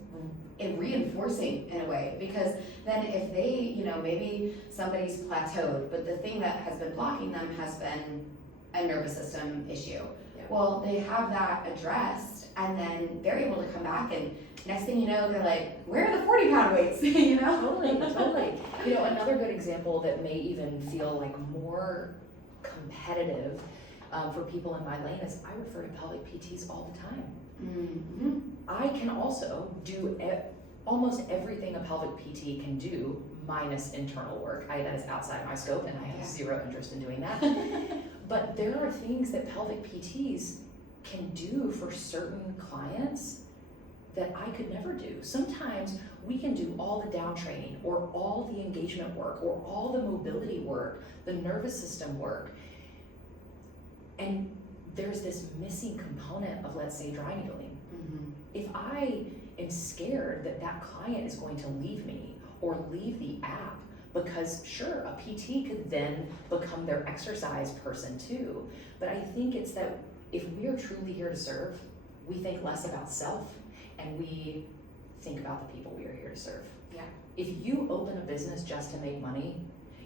reinforcing in a way, because then if they, maybe somebody's plateaued, but the thing that has been blocking them has been a nervous system issue. Yeah. Well, they have that addressed, and then they're able to come back, and next thing you know, they're like, where are the 40-pound weights? Totally. Another good example that may even feel like more competitive for people in my lane is I refer to pelvic PTs all the time. Mm-hmm. I can also do almost everything a pelvic PT can do, minus internal work. That is outside my scope, and I have zero interest in doing that. But there are things that pelvic PTs can do for certain clients that I could never do. Sometimes we can do all the down training or all the engagement work or all the mobility work, the nervous system work. And there's this missing component of, let's say, dry needling. Mm-hmm. If I am scared that that client is going to leave me or leave the app, because sure, a PT could then become their exercise person too. But I think it's that if we are truly here to serve, we think less about self and we think about the people we are here to serve. Yeah. If you open a business just to make money,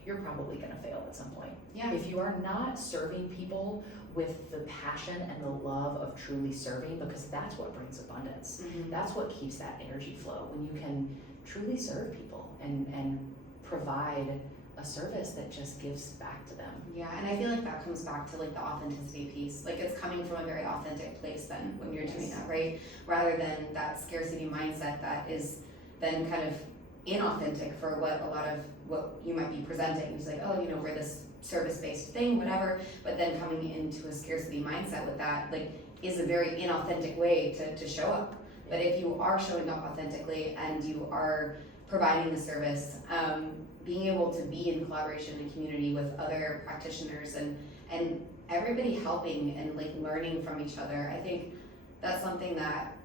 you're probably gonna fail at some point. Yeah. If you are not serving people with the passion and the love of truly serving, because that's what brings abundance. Mm-hmm. That's what keeps that energy flow, when you can truly serve people and provide a service that just gives back to them. Yeah, and I feel like that comes back to like the authenticity piece. Like it's coming from a very authentic place then when you're doing that, right? Rather than that scarcity mindset that is then kind of inauthentic for what you might be presenting. It's like, oh, we're this service-based thing, whatever, but then coming into a scarcity mindset with that, like, is a very inauthentic way to show up. But if you are showing up authentically and you are providing the service, being able to be in collaboration and community with other practitioners and everybody helping and like learning from each other, I think that's something that,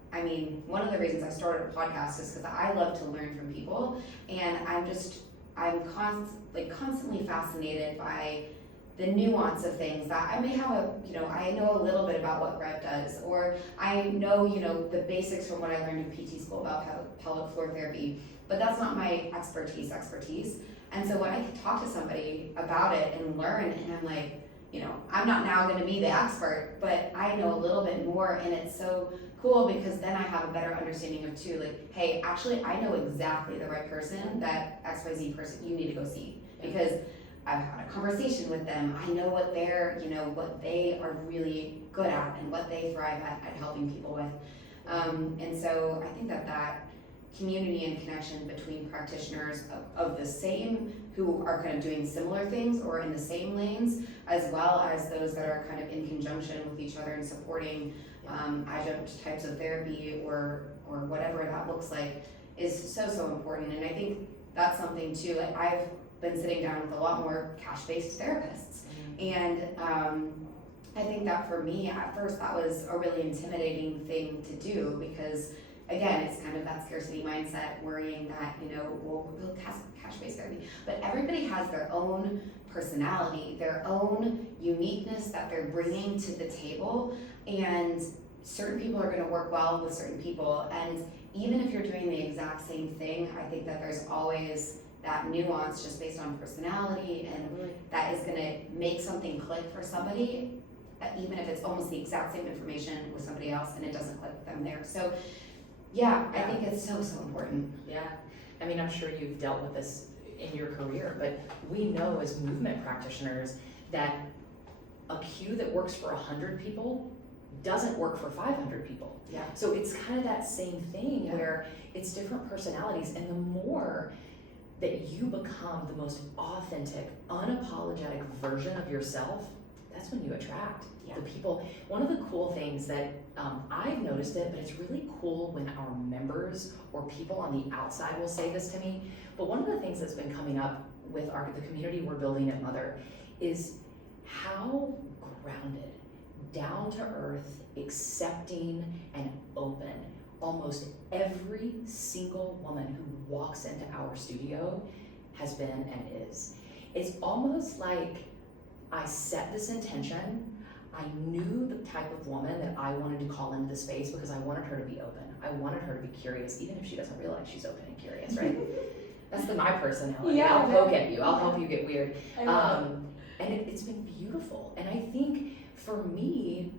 one of the reasons I started a podcast is because I love to learn from people, and I'm constantly fascinated by the nuance of things that I may have I know a little bit about what Rev does, or I know, the basics from what I learned in PT school about pelvic floor therapy, but that's not my expertise. And so when I can talk to somebody about it and learn, and I'm like, I'm not now going to be the expert, but I know a little bit more, and it's so cool because then I have a better understanding of too, like, hey, actually I know exactly the right person, that XYZ person you need to go see, because I've had a conversation with them. I know what what they are really good at and what they thrive at helping people with. And so I think that community and connection between practitioners of the same, who are kind of doing similar things or in the same lanes, as well as those that are kind of in conjunction with each other and supporting, adjunct types of therapy or whatever that looks like is so important. And I think that's something too, like I've been sitting down with a lot more cash-based therapists. And I think that for me, at first, that was a really intimidating thing to do because, again, it's kind of that scarcity mindset, worrying that, we'll build cash-based therapy. But everybody has their own personality, their own uniqueness that they're bringing to the table. And certain people are going to work well with certain people. And even if you're doing the exact same thing, I think that there's always that nuance just based on personality, and that is going to make something click for somebody, even if it's almost the exact same information with somebody else and it doesn't click with them there. So I think it's so important. Yeah, I mean, I'm sure you've dealt with this in your career, but we know as movement practitioners that a cue that works for 100 people doesn't work for 500 people. Yeah. So it's kind of that same thing where it's different personalities, and the more that you become the most authentic, unapologetic version of yourself, that's when you attract the people. One of the cool things that I've noticed it, but it's really cool when our members or people on the outside will say this to me, but one of the things that's been coming up with the community we're building at Mother is how grounded, down to earth, accepting, and open almost every single woman who walks into our studio has been and is. It's almost like I set this intention. I knew the type of woman that I wanted to call into the space because I wanted her to be open. I wanted her to be curious, even if she doesn't realize she's open and curious, right? That's my personality. Yeah, I'll poke at you. I'll help you get weird. And it's been beautiful. And I think for me,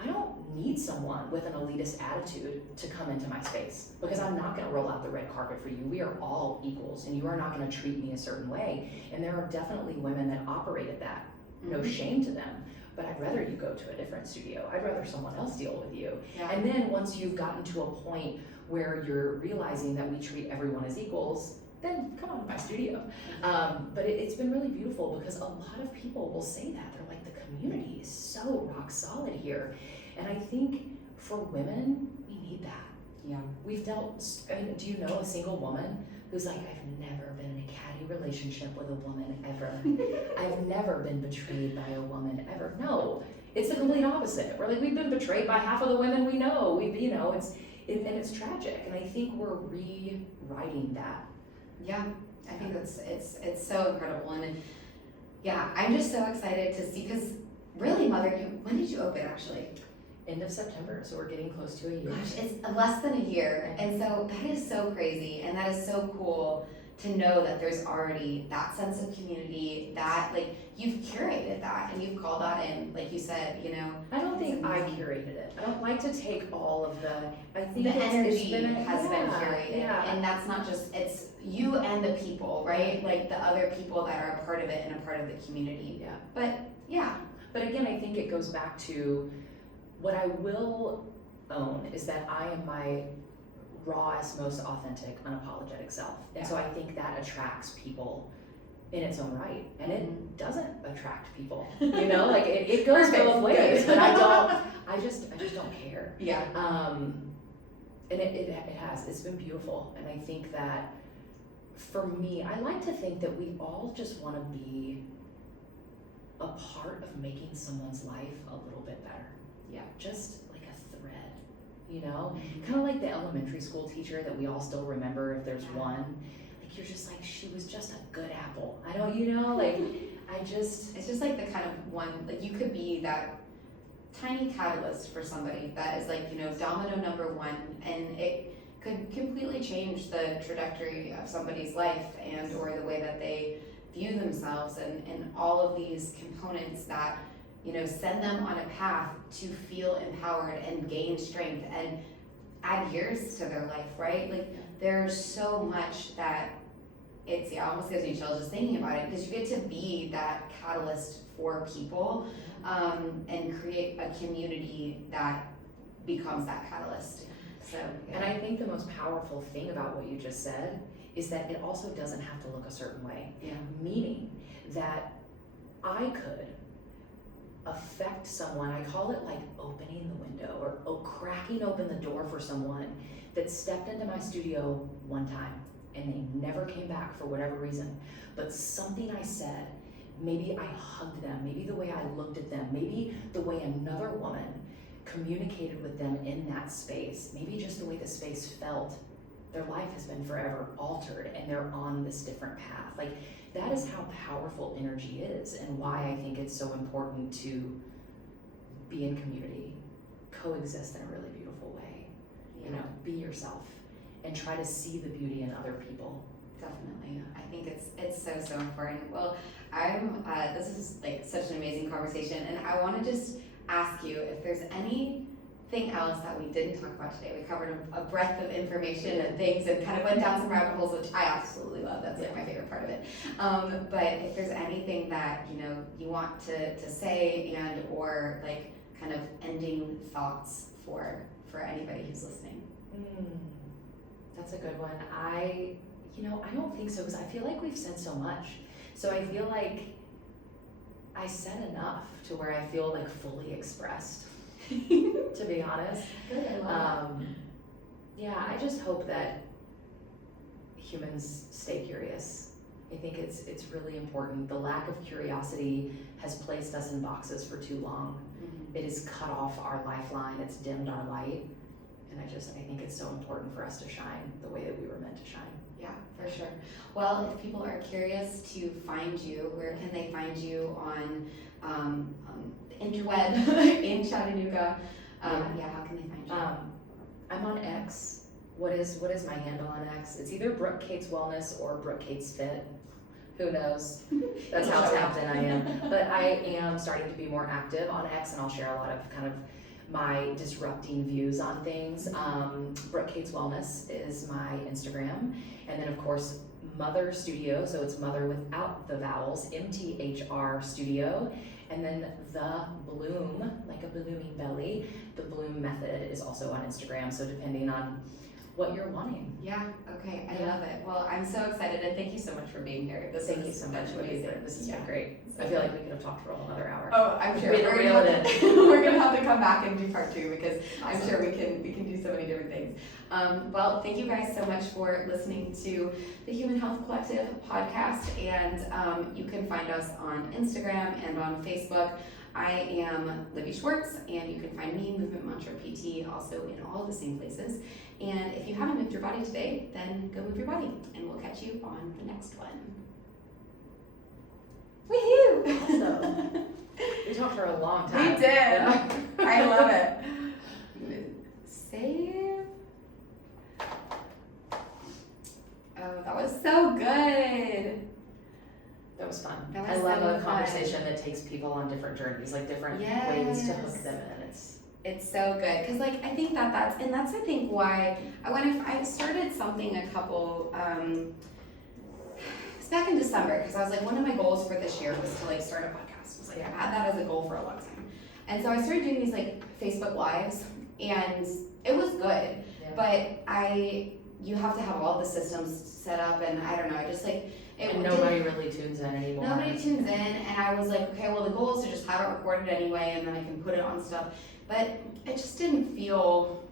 I don't need someone with an elitist attitude to come into my space because I'm not going to roll out the red carpet for you. We are all equals, and you are not going to treat me a certain way. And there are definitely women that operate at that. No shame to them, but I'd rather you go to a different studio. I'd rather someone else deal with you. Yeah. And then once you've gotten to a point where you're realizing that we treat everyone as equals, then come on to my studio. But it's been really beautiful because a lot of people will say that. They're like, the community is so rock solid here. And I think for women, we need that. Yeah. Do you know a single woman who's like, I've never been in a catty relationship with a woman ever. I've never been betrayed by a woman ever. No, it's the complete opposite. We're like, we've been betrayed by half of the women we know. And it's tragic. And I think we're rewriting that. Yeah, I think it's so incredible. And I'm just so excited to see, because really, Mother, when did you open actually? End of September, so we're getting close to a year. Gosh, it's less than a year. And so that is so crazy, and that is so cool to know that there's already that sense of community, that like you've curated that and you've called that in, like you said, I don't think I curated it. I don't like to take all of I think the it's energy been has been curated. Yeah. And that's not just, it's you and the people, right? Like the other people that are a part of it and a part of the community. Yeah. But again, I think it goes back to what I will own is that I am my rawest, most authentic, unapologetic self. And so I think that attracts people in its own right. And it doesn't attract people, like it goes both ways, but I just don't care. yeah. And it's been beautiful. And I think that for me, I like to think that we all just want to be a part of making someone's life a little bit better. Yeah. Just like a thread, kind of like the elementary school teacher that we all still remember if there's one. Like you're just like, she was just a good apple. I don't, it's just like the kind of one, like you could be that tiny catalyst for somebody that is like, domino number one, and it could completely change the trajectory of somebody's life and or the way that they view themselves, and all of these components that send them on a path to feel empowered and gain strength and add years to their life, right? Like there's so much that it almost gives me chills just thinking about it, because you get to be that catalyst for people, and create a community that becomes that catalyst. So, And I think the most powerful thing about what you just said is that it also doesn't have to look a certain way. Yeah. Meaning that I could affect someone, I call it like opening the window or cracking open the door for someone that stepped into my studio one time and they never came back for whatever reason. But something I said, maybe I hugged them, maybe the way I looked at them, maybe the way another woman communicated with them in that space, maybe just the way the space felt, their life has been forever altered and they're on this different path. Like, that is how powerful energy is, and why I think it's so important to be in community, coexist in a really beautiful way. You know, be yourself and try to see the beauty in other people. Definitely. I think it's so important. Well, this is like such an amazing conversation, and I want to just ask you if there's anything else that we didn't talk about today. We covered a breadth of information and things, and kind of went down some rabbit holes, which I absolutely love. That's like my favorite part of it. But if there's anything that you want to say, and or like kind of ending thoughts for anybody who's listening. That's a good one. I don't think so, because I feel like we've said so much. So I feel like I said enough to where I feel like fully expressed, to be honest. Good, I love that. Yeah, I just hope that humans stay curious. I think it's really important. The lack of curiosity has placed us in boxes for too long. Mm-hmm. It has cut off our lifeline, it's dimmed our light. And I think it's so important for us to shine the way that we were meant to shine. Yeah, for sure. Well, if people are curious to find you, where can they find you on the interweb in Chattanooga? How can they find you? I'm on X. What is my handle on X? It's either Brooke Cates Wellness or Brooke Cates Fit. Who knows? That's how tapped in I am. But I am starting to be more active on X, and I'll share a lot of kind of my disrupting views on things. Brooke Cates Wellness is my Instagram. And then of course, Mother Studio, so it's mother without the vowels, MTHR Studio. And then the Bloom, like a blooming belly, the Bloom Method is also on Instagram. So depending on what you're wanting. Yeah, okay, I love it. Well, I'm so excited, and thank you so much for being here. Thank you so much. This has been great. I feel like we could have talked for another hour. Oh, I'm sure. We're gonna have to come back and do part 2, because awesome. I'm sure we can do so many different things. Well, thank you guys so much for listening to the Human Health Collective podcast, and you can find us on Instagram and on Facebook. I am Libby Schwartz, and you can find me, Movement Mantra PT, also in all the same places. And if you haven't moved your body today, then go move your body, and we'll catch you on the next one. Woohoo! Awesome. We talked for a long time. We did. Yeah. I love it. Save. Oh, that was so good. That was fun. That was I love so a conversation that takes people on different journeys, like different ways to hook them in. It's so good, because like I think that's I think why I started something a couple it's back in December, because I was like, one of my goals for this year was to like start a podcast. I was like, I've had that as a goal for a long time, and so I started doing these like Facebook lives, and it was good, but you have to have all the systems set up, and I don't know, I just like. And nobody really tunes in anymore. Nobody tunes in, and I was like, okay, well the goal is to just have it recorded anyway, and then I can put it on stuff. But it just didn't feel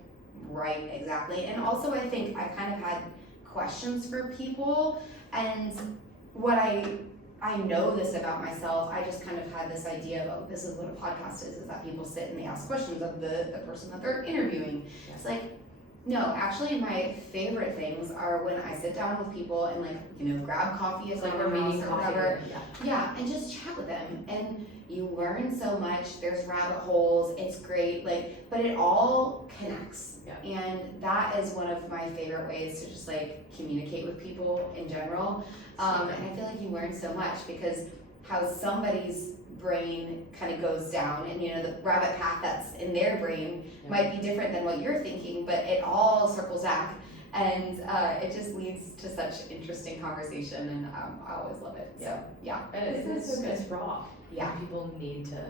right exactly. And also I think I kind of had questions for people, and what I know this about myself, I just kind of had this idea of, oh, this is what a podcast is that people sit and they ask questions of the person that they're interviewing. Yes. It's like, no, actually my favorite things are when I sit down with people and like, grab coffee at like their we're house meeting or coffee. whatever. Yeah, and just chat with them. And you learn so much, there's rabbit holes, it's great, like, but it all connects. Yeah. And that is one of my favorite ways to just like communicate with people in general. And I feel like you learn so much, because how somebody's brain kind of goes down, and the rabbit path that's in their brain might be different than what you're thinking, but it all circles back, and it just leads to such interesting conversation, and I always love it. So yeah, It's raw. Yeah, people need to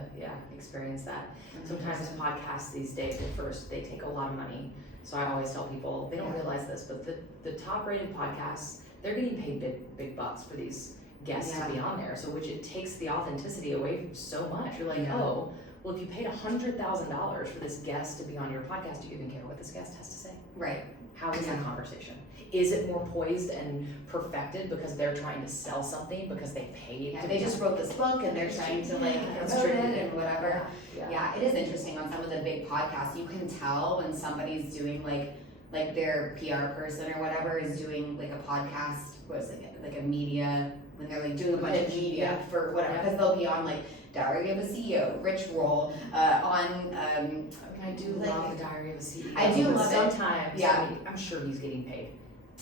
experience that. Sometimes podcasts these days, at first they take a lot of money, so I always tell people they don't realize this, but the top rated podcasts, they're getting paid big bucks for these guests to be on there. So which it takes the authenticity away so much. You're like, Yeah. oh, well, if you paid $100,000 for this guest to be on your podcast, do you even care what this guest has to say? Right. How is Yeah. the conversation? Is it more poised and perfected because they're trying to sell something because they paid? Yeah, to they be just on- wrote this book and they're trying to like That's promote true. it and whatever. Yeah. Yeah, it is interesting on some of the big podcasts. You can tell when somebody's doing like their PR person or whatever is doing like a podcast, was like a media, when they're like doing a bunch of Pitch, media yeah. for whatever, because they'll be on like Diary of a CEO, Rich Roll, on I do like- love the Diary of a CEO. I do but love it. sometimes, Yeah. I'm sure he's getting paid.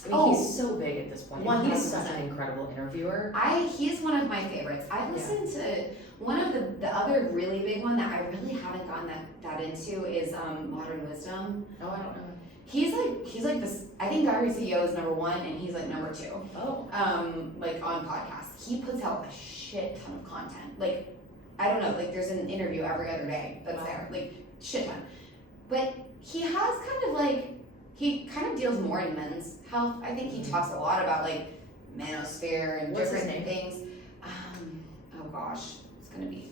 I mean, Oh. he's so big at this point. and He's such 100%. an incredible interviewer. he's one of my favorites. I listened to one of the other really big one that I really haven't gotten that into is Modern Wisdom. Oh, I don't know. He's like this. I think Diary CEO is number 1 and he's like number 2. Oh. Like on podcasts. He puts out a shit ton of content. Like, I don't know, like there's an interview every other day that's Wow. there. Like, shit ton. But he has he kind of deals more in men's health. I think he talks a lot about like manosphere and What's his different name? things. Oh gosh, it's gonna be,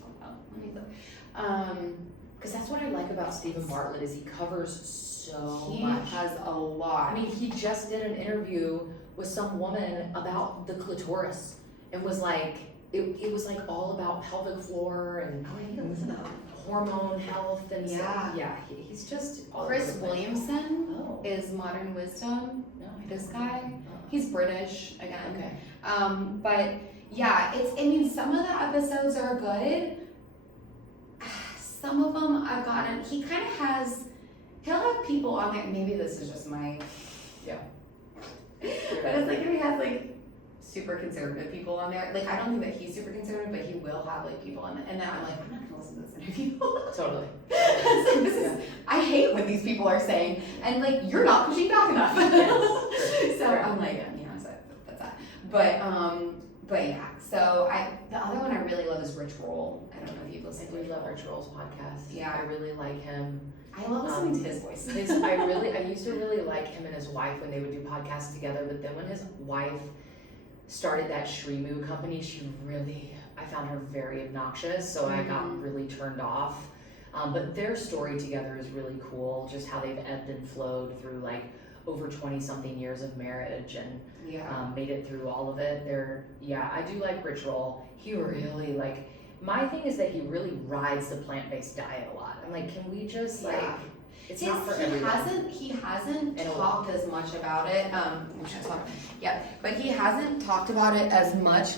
let me look. Because that's what I like about Stephen Bartlett is he covers so He much. has a lot. I mean, he just did an interview with some woman about the clitoris and was like, it was like all about pelvic floor and Oh, I need to listen to that. hormone health and Yeah. stuff. Yeah, he's just all Chris over the place. Williamson Oh, is Modern Wisdom. no, I This don't guy? know. He's British again. Okay. But yeah, I mean, some of the episodes are good. Some of them I've gotten, he'll have people on there, maybe this is just my, Yeah. but it's like if he has like super conservative people on there, like I don't think that he's super conservative, but he will have like people on, and then I'm like, I'm not gonna listen to this interview. Totally. It's like, this is, I hate what these people are saying, and like, you're not pushing back enough. Yes. So I'm like, so that's that. But yeah, so the other one I really love is Rich Roll. I don't know if you've I listened to do Rich love Roll. Rich Roll's podcast. Yeah. I really like him. I love listening to his voice. I used to really like him and his wife when they would do podcasts together, but then when his wife started that Shrimu company, I found her very obnoxious, so I got really turned off. But their story together is really cool, just how they've ebbed and flowed through like over 20 something years of marriage and Yeah. made it through all of it. I do like Rich Roll. He really my thing is that he really rides the plant-based diet a lot. I'm like, can we just Yeah. it's not for everyone. He hasn't In a talked as much about it. But he hasn't talked about it as much